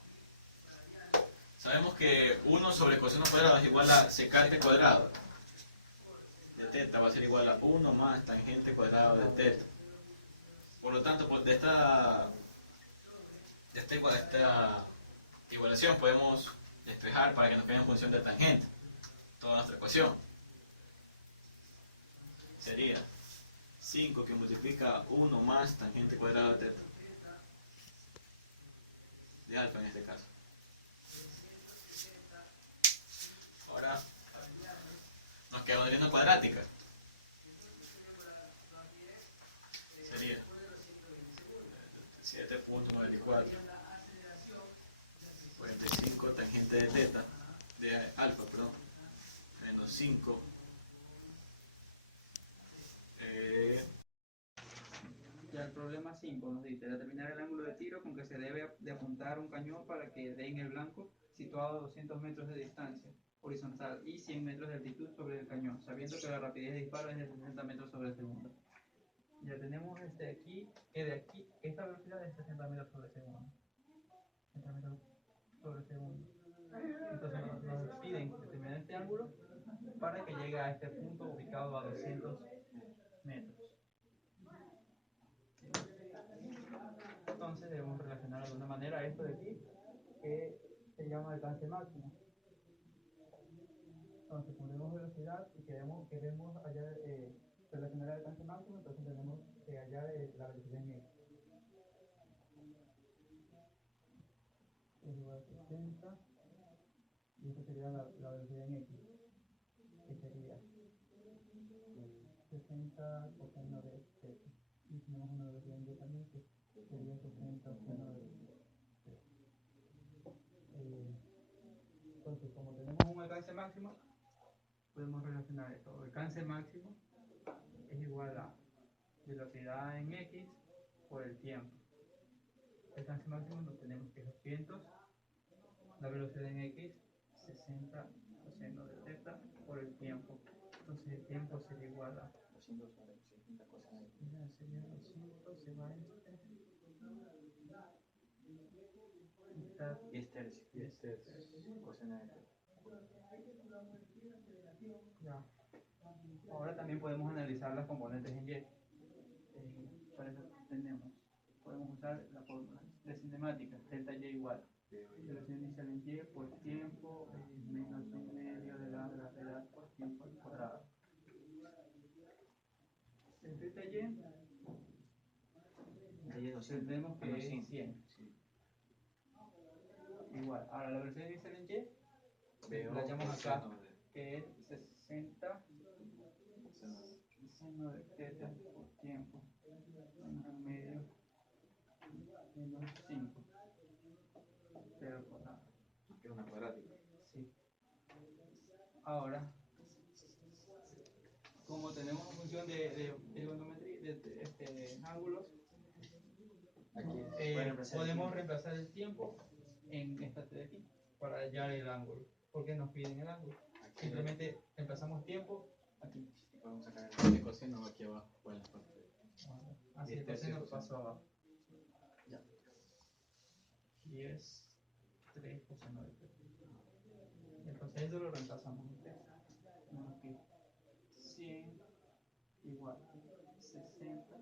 Sabemos que 1 sobre coseno cuadrado es igual a secante cuadrado de teta, va a ser igual a 1 más tangente cuadrado de teta. Por lo tanto, de esta igualación podemos despejar para que nos quede en función de tangente toda nuestra ecuación. Sería 5 que multiplica 1 más tangente cuadrado de teta, de alfa en este caso. Ahora nos queda una línea cuadrática. Sería 7.94 45 tangente de teta, de alfa, perdón, menos 5 Ya el problema 5 nos dice determinar el ángulo de tiro con que se debe de apuntar un cañón para que dé en el blanco situado a 200 metros de distancia horizontal y 100 metros de altitud sobre el cañón, sabiendo que la rapidez de disparo es de 60 metros sobre segundo. Ya tenemos aquí, que de aquí, esta velocidad es 60 metros sobre segundo. 60 metros sobre segundo. Entonces nos piden determinar este ángulo para que llegue a este punto ubicado a 200 metros. Entonces debemos relacionar de alguna manera esto de aquí, que se llama alcance máximo. Entonces ponemos velocidad y queremos hallar, relacionar el alcance máximo, entonces tenemos que hallar la velocidad en x. Es igual a 60, y esta sería la velocidad en x, que sería 60 coseno de z. Y tenemos una velocidad en y también, que sería 60 coseno de z. Entonces, como tenemos un alcance máximo, podemos relacionar esto. El alcance máximo es igual a velocidad en x por el tiempo. El alcance máximo lo tenemos que es 200, la velocidad en x 60 coseno de z por el tiempo. Entonces el tiempo sería igual a 200 sobre 60 coseno de z. Sería 200, se va este. Y este es coseno de z. Ya. Ahora también podemos analizar las componentes en y. Para eso podemos usar la fórmula de cinemática, delta y igual velocidad inicial en y por tiempo menos un medio de la gravedad por tiempo al cuadrado. El delta y tendremos que es 100. Igual, ahora la velocidad inicial en y la llamamos acá, que es 60 seno de θ por tiempo menos un medio menos 5 pero cuadrado. que es una cuadrática. Sí. Ahora, como tenemos una función de trigonometría, de ángulos, podemos reemplazar el tiempo en esta T de aquí para hallar el ángulo. ¿Por qué nos piden el ángulo? Simplemente reemplazamos tiempo aquí. Vamos a sacar el coseno aquí abajo. ¿Cuál es la parte? Así el coseno pasó abajo. Ya. Y es 3 coseno de θ. Entonces eso lo reemplazamos. Tenemos que 100 igual 60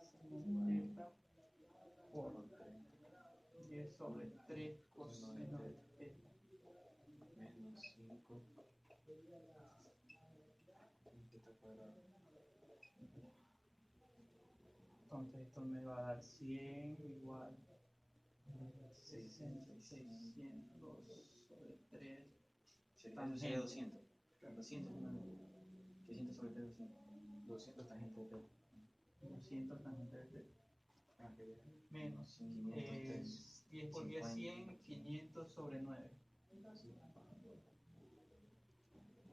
seno de θ por 10 sobre 3 coseno de θ Menos 5 θ cuadrado. Entonces esto me va a dar 100 igual 600 sobre 3. Sería 200. 200, ¿no? 600 sobre 3, 200. 200 tangente de teta. 200 tangente de teta. Menos 500, 10 por 10, 100, 500 sobre 9.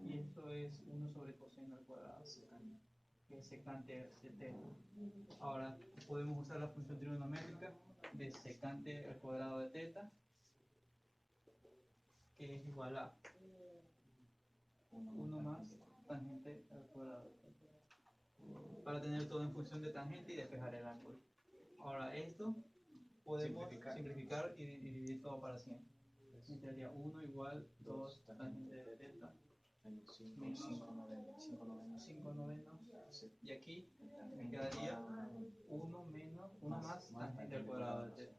Y esto es 1 sobre coseno al cuadrado, que es secante de teta. Ahora podemos usar la función trigonométrica de secante al cuadrado de teta, que es igual a 1 más tangente al cuadrado de teta, para tener todo en función de tangente y despejar el ángulo. Ahora esto podemos simplificar y dividir todo para 100. Sería 1 igual 2 tangente de teta menos 5 novenos, y aquí me quedaría 1 más tangente al cuadrado de teta.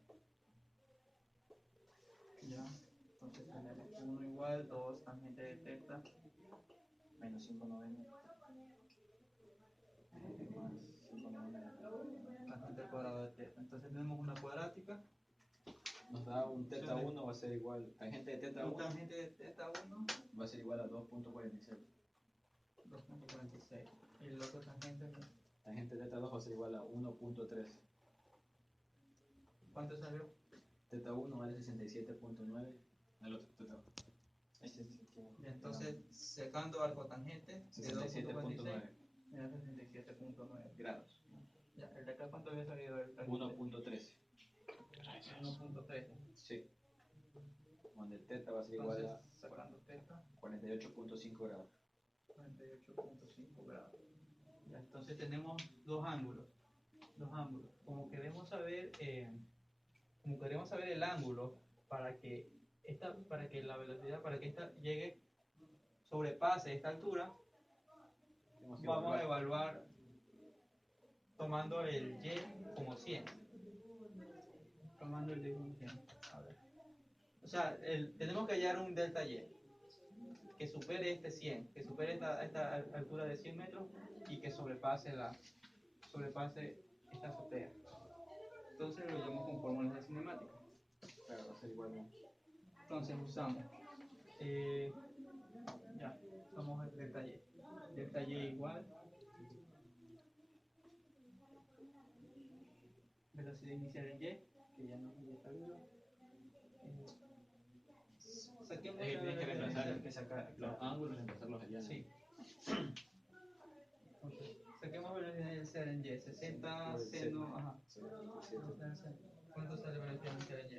Ya, entonces tenemos 1 igual 2 tangente de teta menos 5 novenos más 5 novenos tangente al cuadrado de teta. Entonces tenemos una cuadrática. Nos da un teta 1 va a ser igual, tangente de teta 1 tangente de teta 1 va a ser igual a 2.46. 2.46. Y el otro tangente, Tangente de teta 2 va a ser igual a 1.3. ¿cuánto salió? Teta 1 vale 67.9. El otro teta 1. Y entonces secando al cotangente de 67.9 me da 67.9 grados. Ya, ¿el de acá cuánto había salido el tangente? 1.13. 1.13. Sí. Donde el teta va a ser igual a Entonces, sacando teta, 48.5 grados. 48.5 grados. Ya, entonces tenemos dos ángulos. Como queremos saber el ángulo para que la velocidad, para que esta sobrepase esta altura, vamos a evaluar tomando el y como 100. Tomando el y como 100. A ver. O sea, tenemos que hallar un delta y que supere este 100, que supere esta altura de 100 metros y que sobrepase esta azotea. Entonces lo hallamos con fórmulas de cinemática. Claro, va a ser igual a... Entonces usamos usamos el delta y. Delta y igual velocidad inicial en y, que ya no es sabido. Saquemos la Tienes que velocidad reemplazar, inicial. que sacar los ángulos y reemplazarlos allá. Sí. Entonces, saquemos velocidad inicial en y, 60 seno, ajá. ¿Cuánto sale velocidad inicial en y?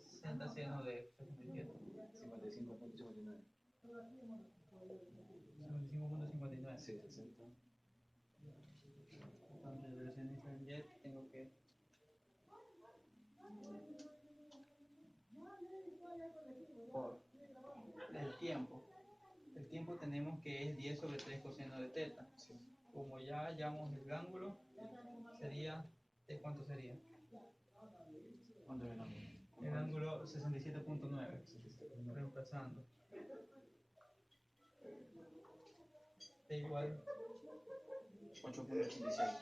60 seno de 67. 55.59. 55.59. Sí, 60. Entonces, velocidad inicial en y tengo que por el tiempo. El tiempo tenemos que es 10 sobre 3 coseno de teta. Como ya hallamos el ángulo, sería, ¿de cuánto sería? ¿Cuánto es el ángulo? El ángulo 67.9, reemplazando. Es igual 8.86.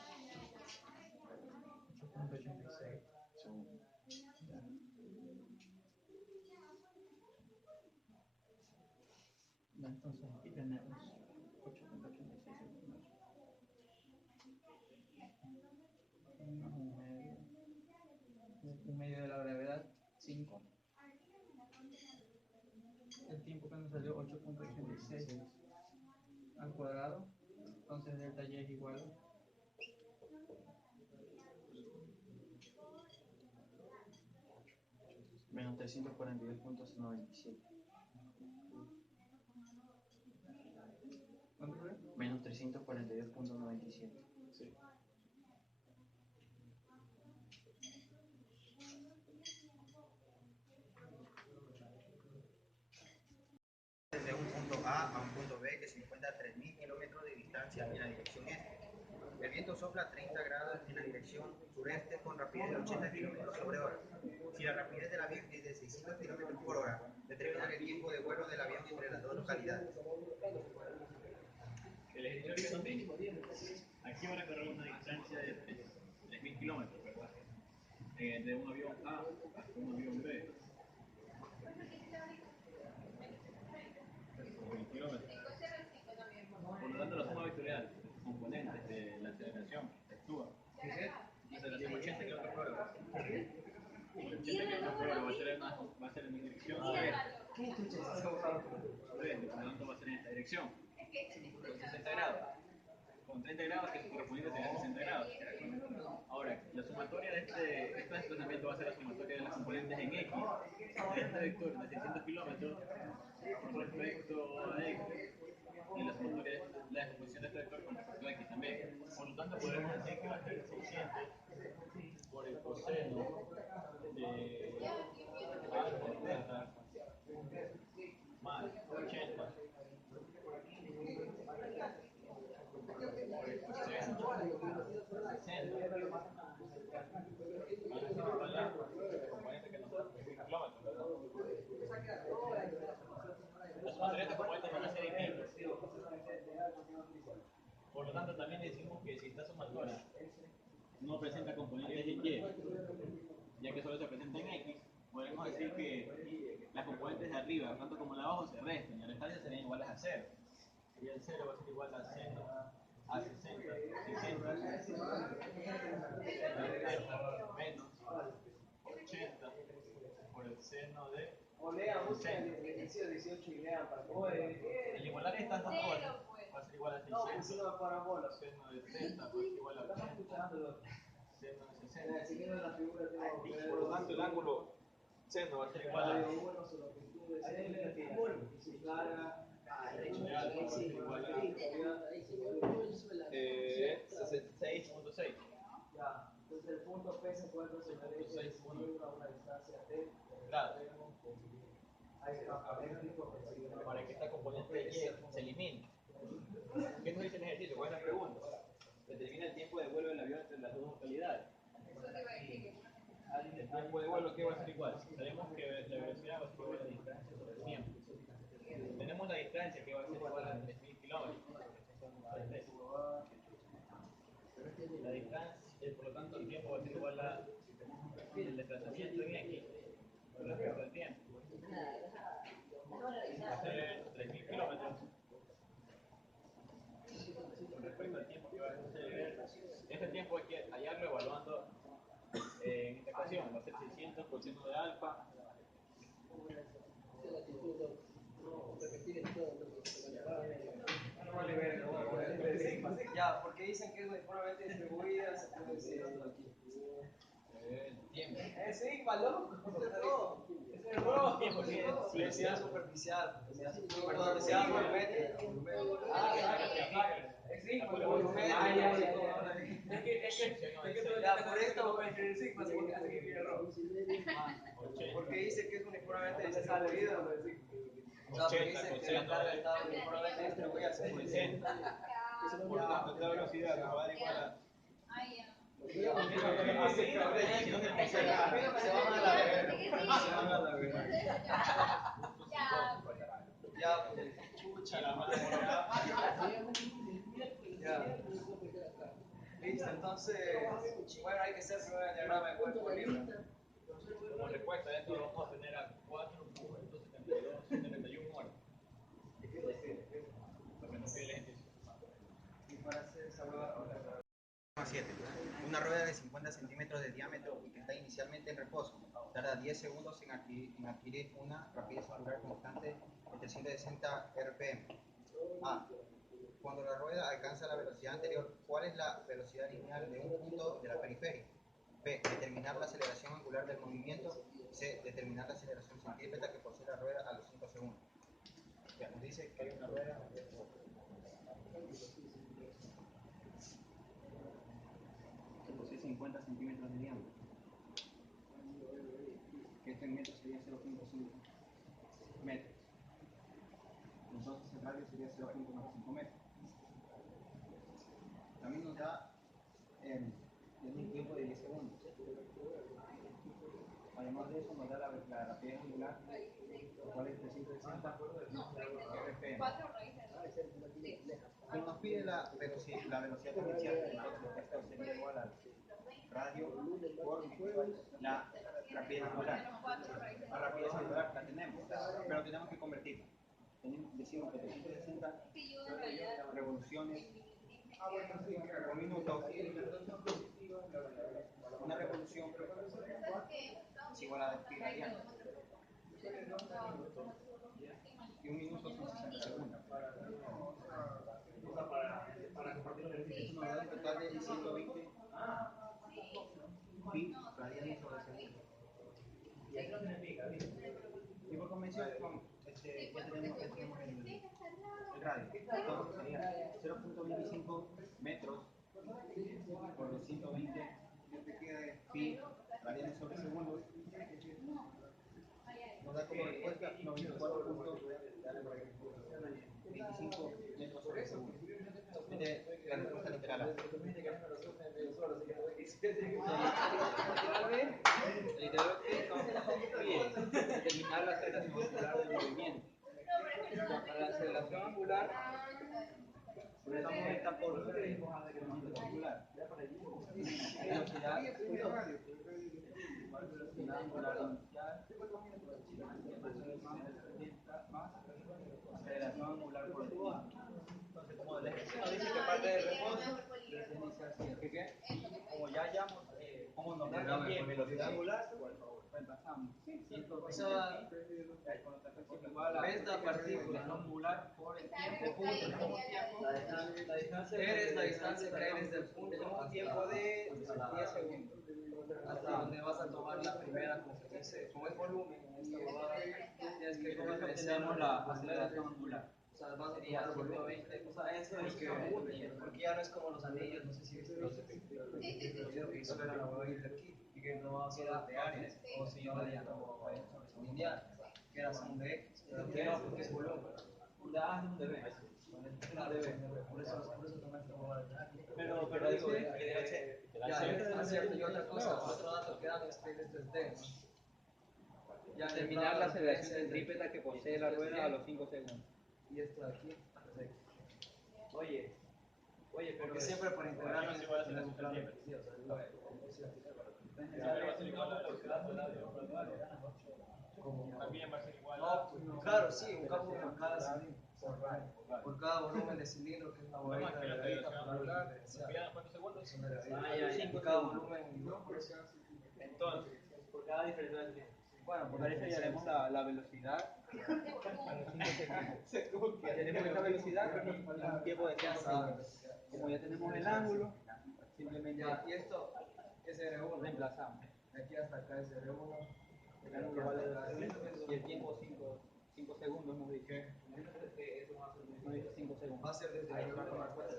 8.86. Segundo. Ya, entonces aquí tenemos 8.86 un medio de la gravedad 5. El tiempo que nos salió 8.86 al cuadrado, entonces delta y es igual Menos 342.97. ¿cuánto fue? Menos 342.97. Sí. Desde un punto A a un punto B que se encuentra a 3.000 kilómetros de distancia en la dirección este. El viento sopla a 30 grados en la dirección sureste con rapidez de 80 kilómetros sobre hora. Si la rapidez del avión es de 600 kilómetros por hora, determinar el tiempo de vuelo del avión entre las dos localidades. El ejercicio que nos dice, aquí van a correr una distancia de 3.000 kilómetros, ¿verdad? de un avión A hasta un avión B. 20 kilómetros. Por lo tanto, la suma vectorial de los componentes de la aceleración actúa. La aceleración 80 km por hora. 80 km por hora va a ser en mi dirección sureste, por lo tanto va a ser en esta dirección. Con 60 grados. Con 30 grados que su correspondiente sería 60 grados. Ahora, la sumatoria de este desplazamiento va a ser la sumatoria de las componentes en X de este vector de 600 kilómetros con respecto a X y la sumatoria de la descomposición de este vector con respecto a X también. Por lo tanto, podremos decir que va a ser 600 por el coseno de alfa de delta más 80 por el coseno de 60 igual a la componente que nos da 1.000 kilómetros, ¿verdad? La sumatoria de estas componentes van a ser en X. Por lo tanto, también decimos que si esta sumatoria no presenta componentes en Y, ya que solo se presenta en X, podemos decir que las componentes de arriba, tanto como la de abajo, se restan y al restarse serían iguales a 0. Y el 0 va a ser igual a seno a 60, 60 menos 80 por el seno de 60. El igualar estas dos cosas va a ser igual a 600 seno de 30 va a ser igual a 80 seno de 60. Por lo tanto, el ángulo seno va a ser igual a derecho de alfa va a ser igual a 66.6. Entonces el punto P se puede resolver a una distancia de grados. para Para que esta componente Y se elimine. ¿Qué nos dice el ejercicio? ¿Cuál es la pregunta? Determina el tiempo de vuelo del avión entre las dos localidades. El tiempo de vuelo, ¿qué va a ser igual? Sabemos que la velocidad va a ser igual a la distancia sobre el tiempo. Tenemos la distancia que va a ser igual a 3.000 kilómetros. La distancia, por lo tanto, el tiempo va a ser igual a el desplazamiento en X con respecto al tiempo. Va a ser 3.000 kilómetros con respecto al tiempo que va a suceder. Este tiempo hay que hallarlo evaluando en esta ecuación. Va a ser 600 por seno de alfa. Ya, porque dicen que es uniformemente distribuida, se puede decir El tiempo. es sigma, loco, es error. Densidad superficial, densidad volumétrica. Es sigma, volumétrico. Ya, por esto voy a escribir sigma, se puede escribir error. Porque dice que es uniformemente distribuida. No, porque dice que la carga está uniformemente distribuida, se puede decir. Por lo tanto, esta velocidad nos va a dar igual a. Se van a la verga. Ya, pues, chucha la madre. Ya. Listo, entonces, bueno, hay que hacer primero el diagrama de cuerpo libre. Como respuesta a esto vamos a tener a 4.7271 muertos. Lo que nos pide el ejercicio. Y para hacer esa hueva, 7. Una rueda de 50 centímetros de diámetro y que está inicialmente en reposo tarda 10 segundos en adquirir una rapidez angular constante de 360 rpm. A. Cuando la rueda alcanza la velocidad anterior, ¿cuál es la velocidad lineal de un punto de la periferia? B. Determinar la aceleración angular del movimiento. C. Determinar la aceleración centrípeta que posee la rueda a los 5 segundos. Ya, nos dice que hay una rueda que posee 50 centímetros de diámetro. Que esto en metros sería 0.5 metros. Entonces el radio sería 0.95 metros. También nos da un tiempo de 10 segundos. Además de eso nos da la rapidez angular, lo cual es 360 rpm. Y nos pide la velocidad inicial, entonces esto sería igual al radio por la rapidez angular. La rapidez angular la tenemos, pero tenemos que convertirla. Decimos que 360 revoluciones por minuto. Una revolución es igual a 2 pi radianes. Y un minuto son 60 segundos. Esto nos da un total de 120 pi radianes sobre segundo. Y por convención, ya tenemos el radio. Entonces sería 0.25 metros por los 120 pi radianes sobre segundo. Nos da como respuesta 94.25 metros sobre segundo. La respuesta literal A. Determinar la aceleración angular del movimiento. Para la aceleración angular, Estamos en esta por angular. Velocidad angular inicial más aceleración angular por el tiempo. Entonces, como el ejercicio nos dice que parte del reposo, como ya hayamos, como nos da también velocidad angular, reemplazamos 120 igual a esta partícula angular por el tiempo. la distancia eres la distancia que eres del punto. Tenemos un tiempo de 10 segundos. Hasta donde vas a tomar la primera conferencia. Como es volumen, en esta bobada, tienes que Tenemos la aceleración angular. O sea, vas a tomar volumen. O sea, eso es porque ya no es como los anillos, no sé si viste los videos que hizo la hueva ir de aquí, y que no va a ser de Aries, o si yo le digo lineal, que era son de X, pero que no, porque es volumen. De A es un de B. Por eso tomé esta hueva de aquí. Pero dice Ya, es cierto, y otra cosa, otro dato que dan es que este es D. Ya determinar la aceleración centrípeta que posee la rueda a los 5 segundos. Y esto de aquí, perfecto. Oye, pero Porque siempre por integral Aquí es igual se le hace el tiempo. sí, o sea, También va a ser igual. no, claro, sí, un campo por cada cilindro. Por cada volumen de cilindro, que es una bolita de gravita, por la diferencial. ¿Cuántos segundos? Por cada volumen. Entonces, por cada diferencia del tiempo. Bueno, Por eso ya haremos la velocidad. Tenemos esta velocidad y un tiempo de 5 segundos. Como ya tenemos el ángulo, simplemente y esto es R1. reemplazamos. De aquí hasta acá es R1. El ángulo vale y el tiempo 5 segundos, hemos dicho. Hemos dicho 5 Va a segundos. ser desde aquí con la vuelta.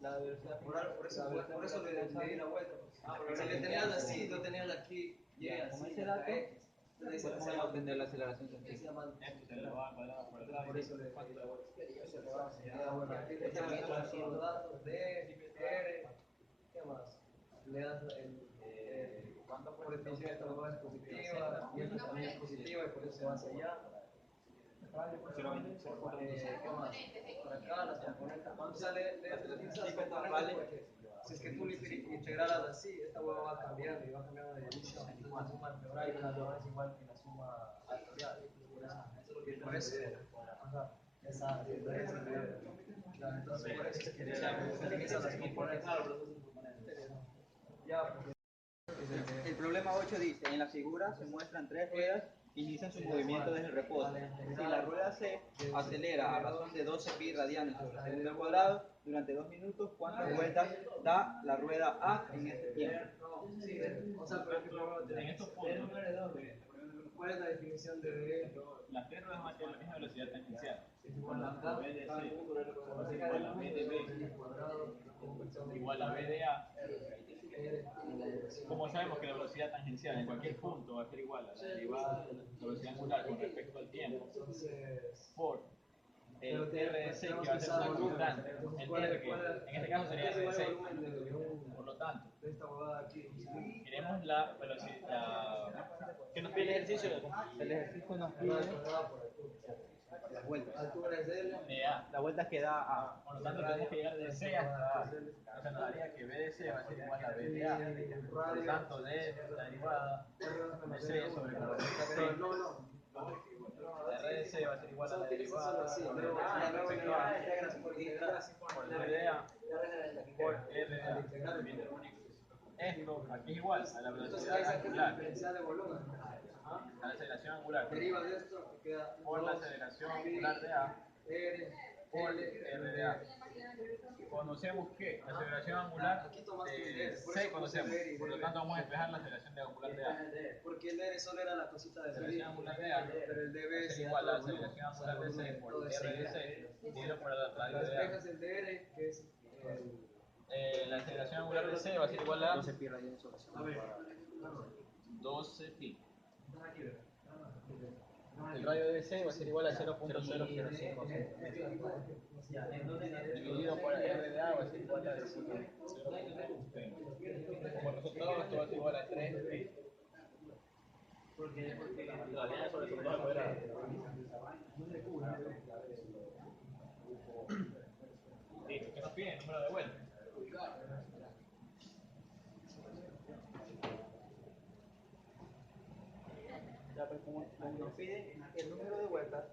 La velocidad Por eso le di la vuelta. Si le tenías así, lo tenías aquí. Y como así, ese dato, podemos podemos obtener la aceleración se centrípeta. llama esto se lo va a cuadrar por atrás. por eso le di la vuelta. Aquí le echamos los datos de R. ¿Qué más? Le das el cuánto por definición esta hueva es positiva y esta también es positiva y por eso se va hacia allá. ¿Qué más? Por acá las componentes. O sea, le utilizas componentes porque si es que tú integraras así, esta hueva va cambiando y va cambiando de división. Entonces la suma empeora y la suma es igual que la suma factorial. Por eso. Ajá. Esa entonces por eso es que utilizas las componentes. Ya, El problema 8 dice, en la figura se muestran 3 ruedas que inician su movimiento desde el reposo. Si la rueda C acelera a razón de 12 pi radianes sobre segundo al cuadrado durante 2 minutos, ¿cuántas vueltas da la rueda A en este tiempo? sí, o sea, por ejemplo, En estos puntos, ¿cuál es la definición de D? las tres ruedas van a tener la misma velocidad tangencial. Igual a B de C igual a B de B igual a B de A. Como sabemos que la velocidad tangencial en cualquier punto va a ser igual a la derivada de la velocidad angular con respecto al tiempo por el R de C, que va a ser una constante. Entiende que en este caso sería R de C. Por lo tanto, queremos la velocidad. ¿Qué nos pide el ejercicio? El ejercicio nos pide Las vueltas. Altura es L. de A. Las vueltas que da A. Por lo tanto, tenemos que llegar de C hasta A. O sea, nos daría que B de C va a ser igual a B de A. Por lo tanto, D la derivada de C sobre la C. La R de C va a ser igual a la derivada de A respecto a por D de A por R de A. Esto aquí es igual a la velocidad angular, a la aceleración angular, Deriva de esto y queda por la aceleración angular de A R, por R de A. Conocemos que la aceleración angular de C conocemos, por lo tanto vamos a despejar la aceleración angular de A. porque el R solo era la cosita La de aceleración angular de A pero el DB es igual a la aceleración angular de C por R de C dividido por el radio de A. despejas el DR, que es La aceleración angular de C va a ser igual a 12 pi radianes sobre segundo. 12 pi. El radio de C va a ser igual a 0.005 dividido por R de A va a ser igual a 0.0. Como resultado esto va a ser igual a 3 pi. La línea sobre segundo al cuadrado. Listo, ¿qué nos pide? Número de vueltas. Ya, pues, como nos piden el número de vueltas,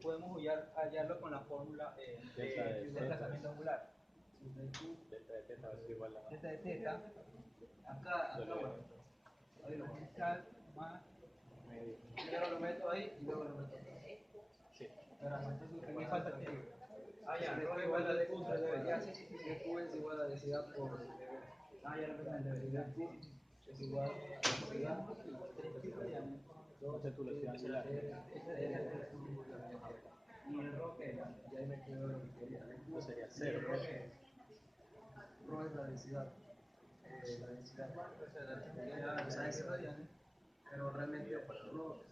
podemos hallarlo con la fórmula de desplazamiento angular. Delta de teta va a ser igual a Delta de teta, acá bueno, ahí lo inicial más, primero lo meto ahí y luego lo meto acá. sí. Entonces, me falta que ya, rho igual a de Q tras dB. Ya, sí. Q es igual a densidad por dB. Ya lo meto en dB. Q es igual a densidad. Esa es tu velocidad angular. Y el rho que ya ahí me quedó lo que quería. Eso sería 0. Rho es la densidad. O sea, es radianes, pero realmente Rho,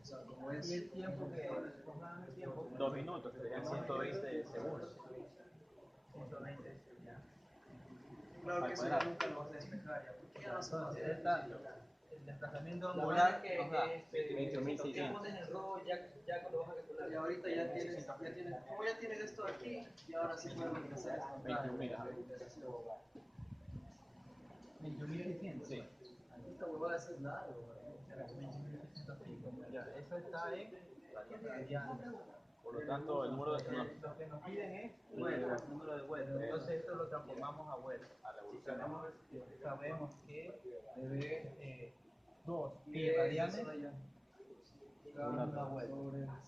o sea, como es. Y el tiempo que escojan el tiempo. 2 minutos, que serían 120 segundos. 120, ya. Claro que eso ya nunca lo vas a despejar, ya, porque ya no se va a hacer. El desplazamiento angular nos da 21.600. pones el rho ya cuando vas a calcular. Y ahorita ya tienes, como ya tienes esto aquí, y ahora sí podemos empezar a 21.000. 21.600. Sí. Esta huevada es largo, Ya, eso está en radianes. Por lo tanto, el número de Lo que nos piden es vueltas, número de vueltas. Entonces esto lo transformamos a vueltas. Sabemos que debe 2 pi radianes una vuelta.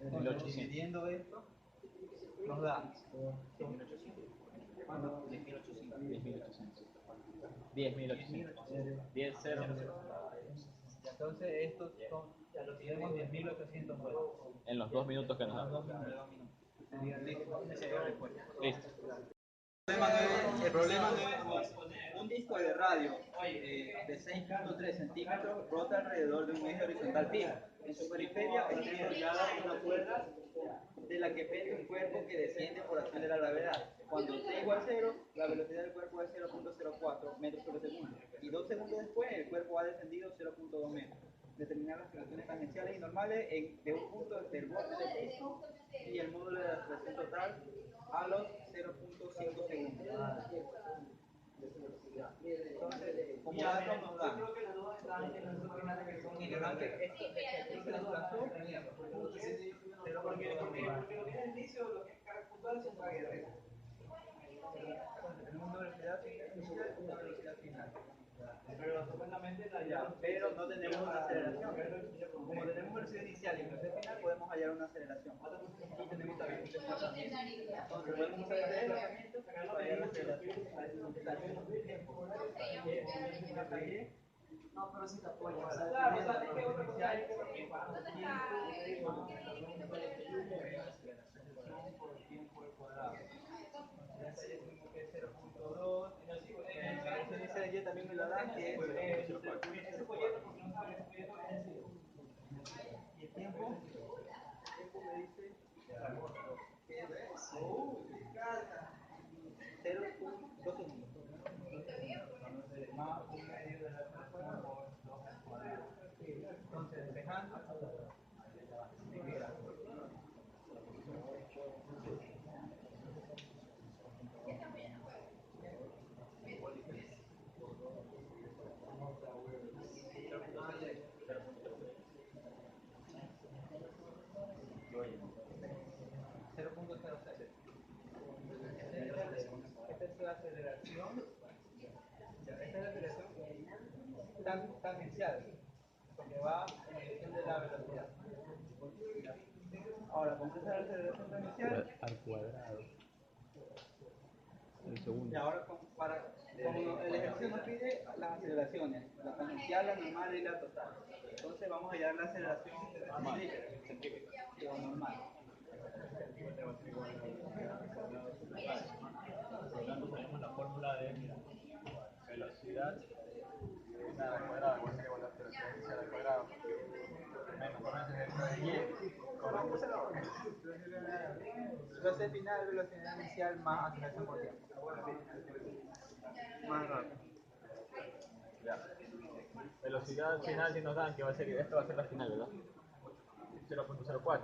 Entonces, dividiendo esto, nos da 10.800. 10.000. entonces estos ya lo tenemos 10.800 vueltas. En los 2 minutos que nos dan. 2 minutos. Listo. Esa sería la respuesta. Listo. El problema no es un disco de radio de 6.3 centímetros rota alrededor de un eje horizontal fijo. En su periferia está enrollada una cuerda de la que pende un cuerpo que desciende por acción de la gravedad. Cuando t igual a 0, la velocidad del cuerpo es 0.04 metros por segundo. Y 2 segundos después, el cuerpo ha descendido 0.2 metros. Determinar las relaciones tangenciales y normales de un punto del borde del disco y el módulo de la aceleración total a los 0.5 segundos. Entonces, como datos nos dan, yo creo que las dos están en esto se desplazó, pero porque lo que es el inicio, lo que es cara puntual, se paga de tenemos una velocidad inicial y una velocidad final. Pero supuestamente pero no tenemos una aceleración. Como tenemos velocidad inicial y velocidad final, podemos hallar una aceleración. Y tenemos también un desplazamiento. Entonces podemos usar el desplazamiento para hallar la aceleración. No, pero sí te apoyo. Claro, o sea, es que otra cosa es tiempo al cuadrado. Que es 0.2. La versión inicial de Y también me la dan, que es ese folleto, porque no sabe, ese folleto es sencillo. Y el tiempo me dice que es 0.2 segundos. Más un medio de la ecuación por 2 al cuadrado. Entonces, despejando, la aceleración, ya, esta es la aceleración tangencial, porque va en dirección de la velocidad. Ahora, como esta es la aceleración tangencial, Al cuadrado. El segundo. y ahora como el ejercicio nos pide las aceleraciones, la tangencial, la normal y la total. Entonces vamos a hallar la aceleración normal. Por lo tanto, tenemos la fórmula de velocidad final al cuadrado, igual sería igual a la velocidad inicial al cuadrado, menos con ese ejemplo de y, Velocidad final, velocidad inicial más aceleración por tiempo. Más rápido. ya. Velocidad final si nos dan, que va a ser, esto va a ser la final, ¿verdad? 0.04.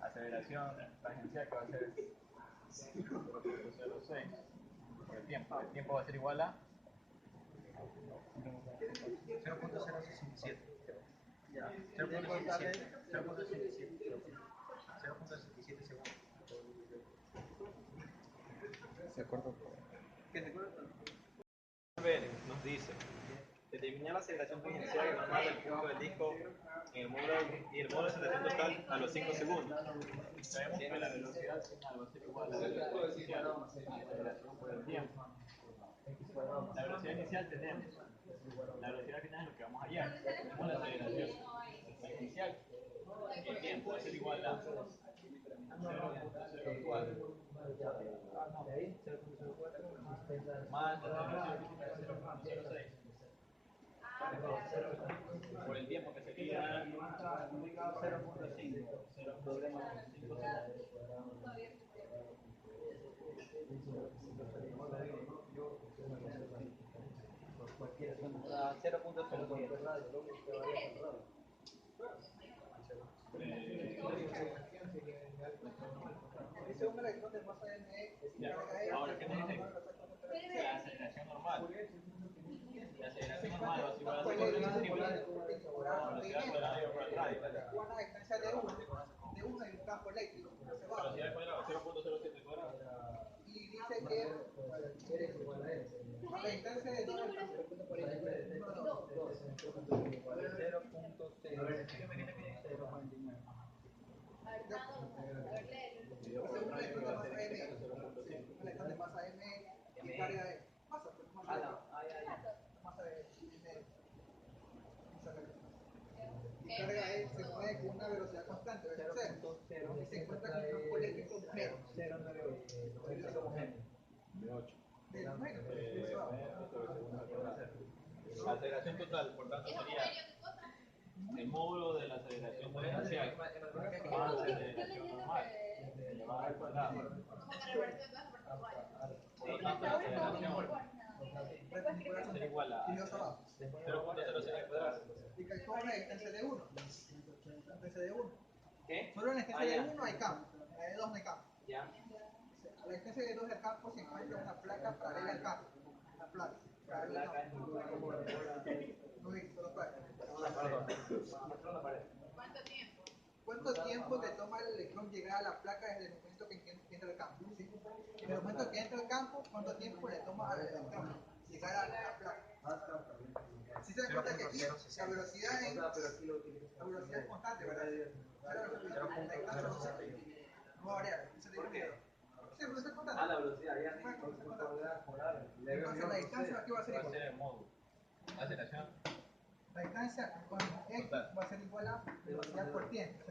Aceleración tangencial que va a ser 0.06 por el tiempo va a ser igual a 0.067. Ya. 0.67 segundos. Se cortó. ¿Qué te acuerdas? nos dice determinar la aceleración tangencial normal del punto del disco en el módulo y el módulo de aceleración total a los 5 segundos. Sabemos que la velocidad final va a ser igual a la velocidad inicial, la aceleración por el tiempo. La velocidad inicial tenemos, la velocidad final es lo que vamos a hallar. Tenemos la aceleración inicial y el tiempo va a ser igual a 0.04 más la aceleración de 0.06 por el tiempo que sería 0.5 Ahora, ¿qué nos dice? La aceleración normal. La aceleración normal va a ser igual a 0.5 la velocidad cuadrada por el radio. Una distancia de uno y un campo eléctrico. Velocidad cuadrada 0.07 cuadrado. Y dice que la distancia de todo el campo. 0.0. Masa m y carga de masa, masa de carga E se mueve con una velocidad constante, y se encuentra con un campo eléctrico menos. De 8. Menos. La aceleración total, por tanto, sería el módulo de la aceleración tangencial más la aceleración normal elevada al cuadrado. Por lo tanto, la aceleración va a ser igual a 0.00 cuadrado. Y calcula una distancia de 1. ¿Qué? Solo en la distancia de 1 hay campo, en la de 2 no hay campo. Ya. A la distancia de 2 del campo se encuentra una placa paralela al campo. La placa paralela al campo. No vi, solo placa. ¿Cuánto tiempo te toma el electrón llegar a la placa desde el momento que entra al campo? ¿Sí? Desde el momento que entra al campo, ¿cuánto tiempo le toma al electrón llegar a la placa? Si se dan cuenta que aquí la velocidad es constante, ¿verdad? No va a variar, eso te digo. Sí, pero es constante. La velocidad, ya. Entonces la distancia aquí va a ser Va a igual. ser el módulo. La aceleración La distancia con X va a ser igual a velocidad por tiempo.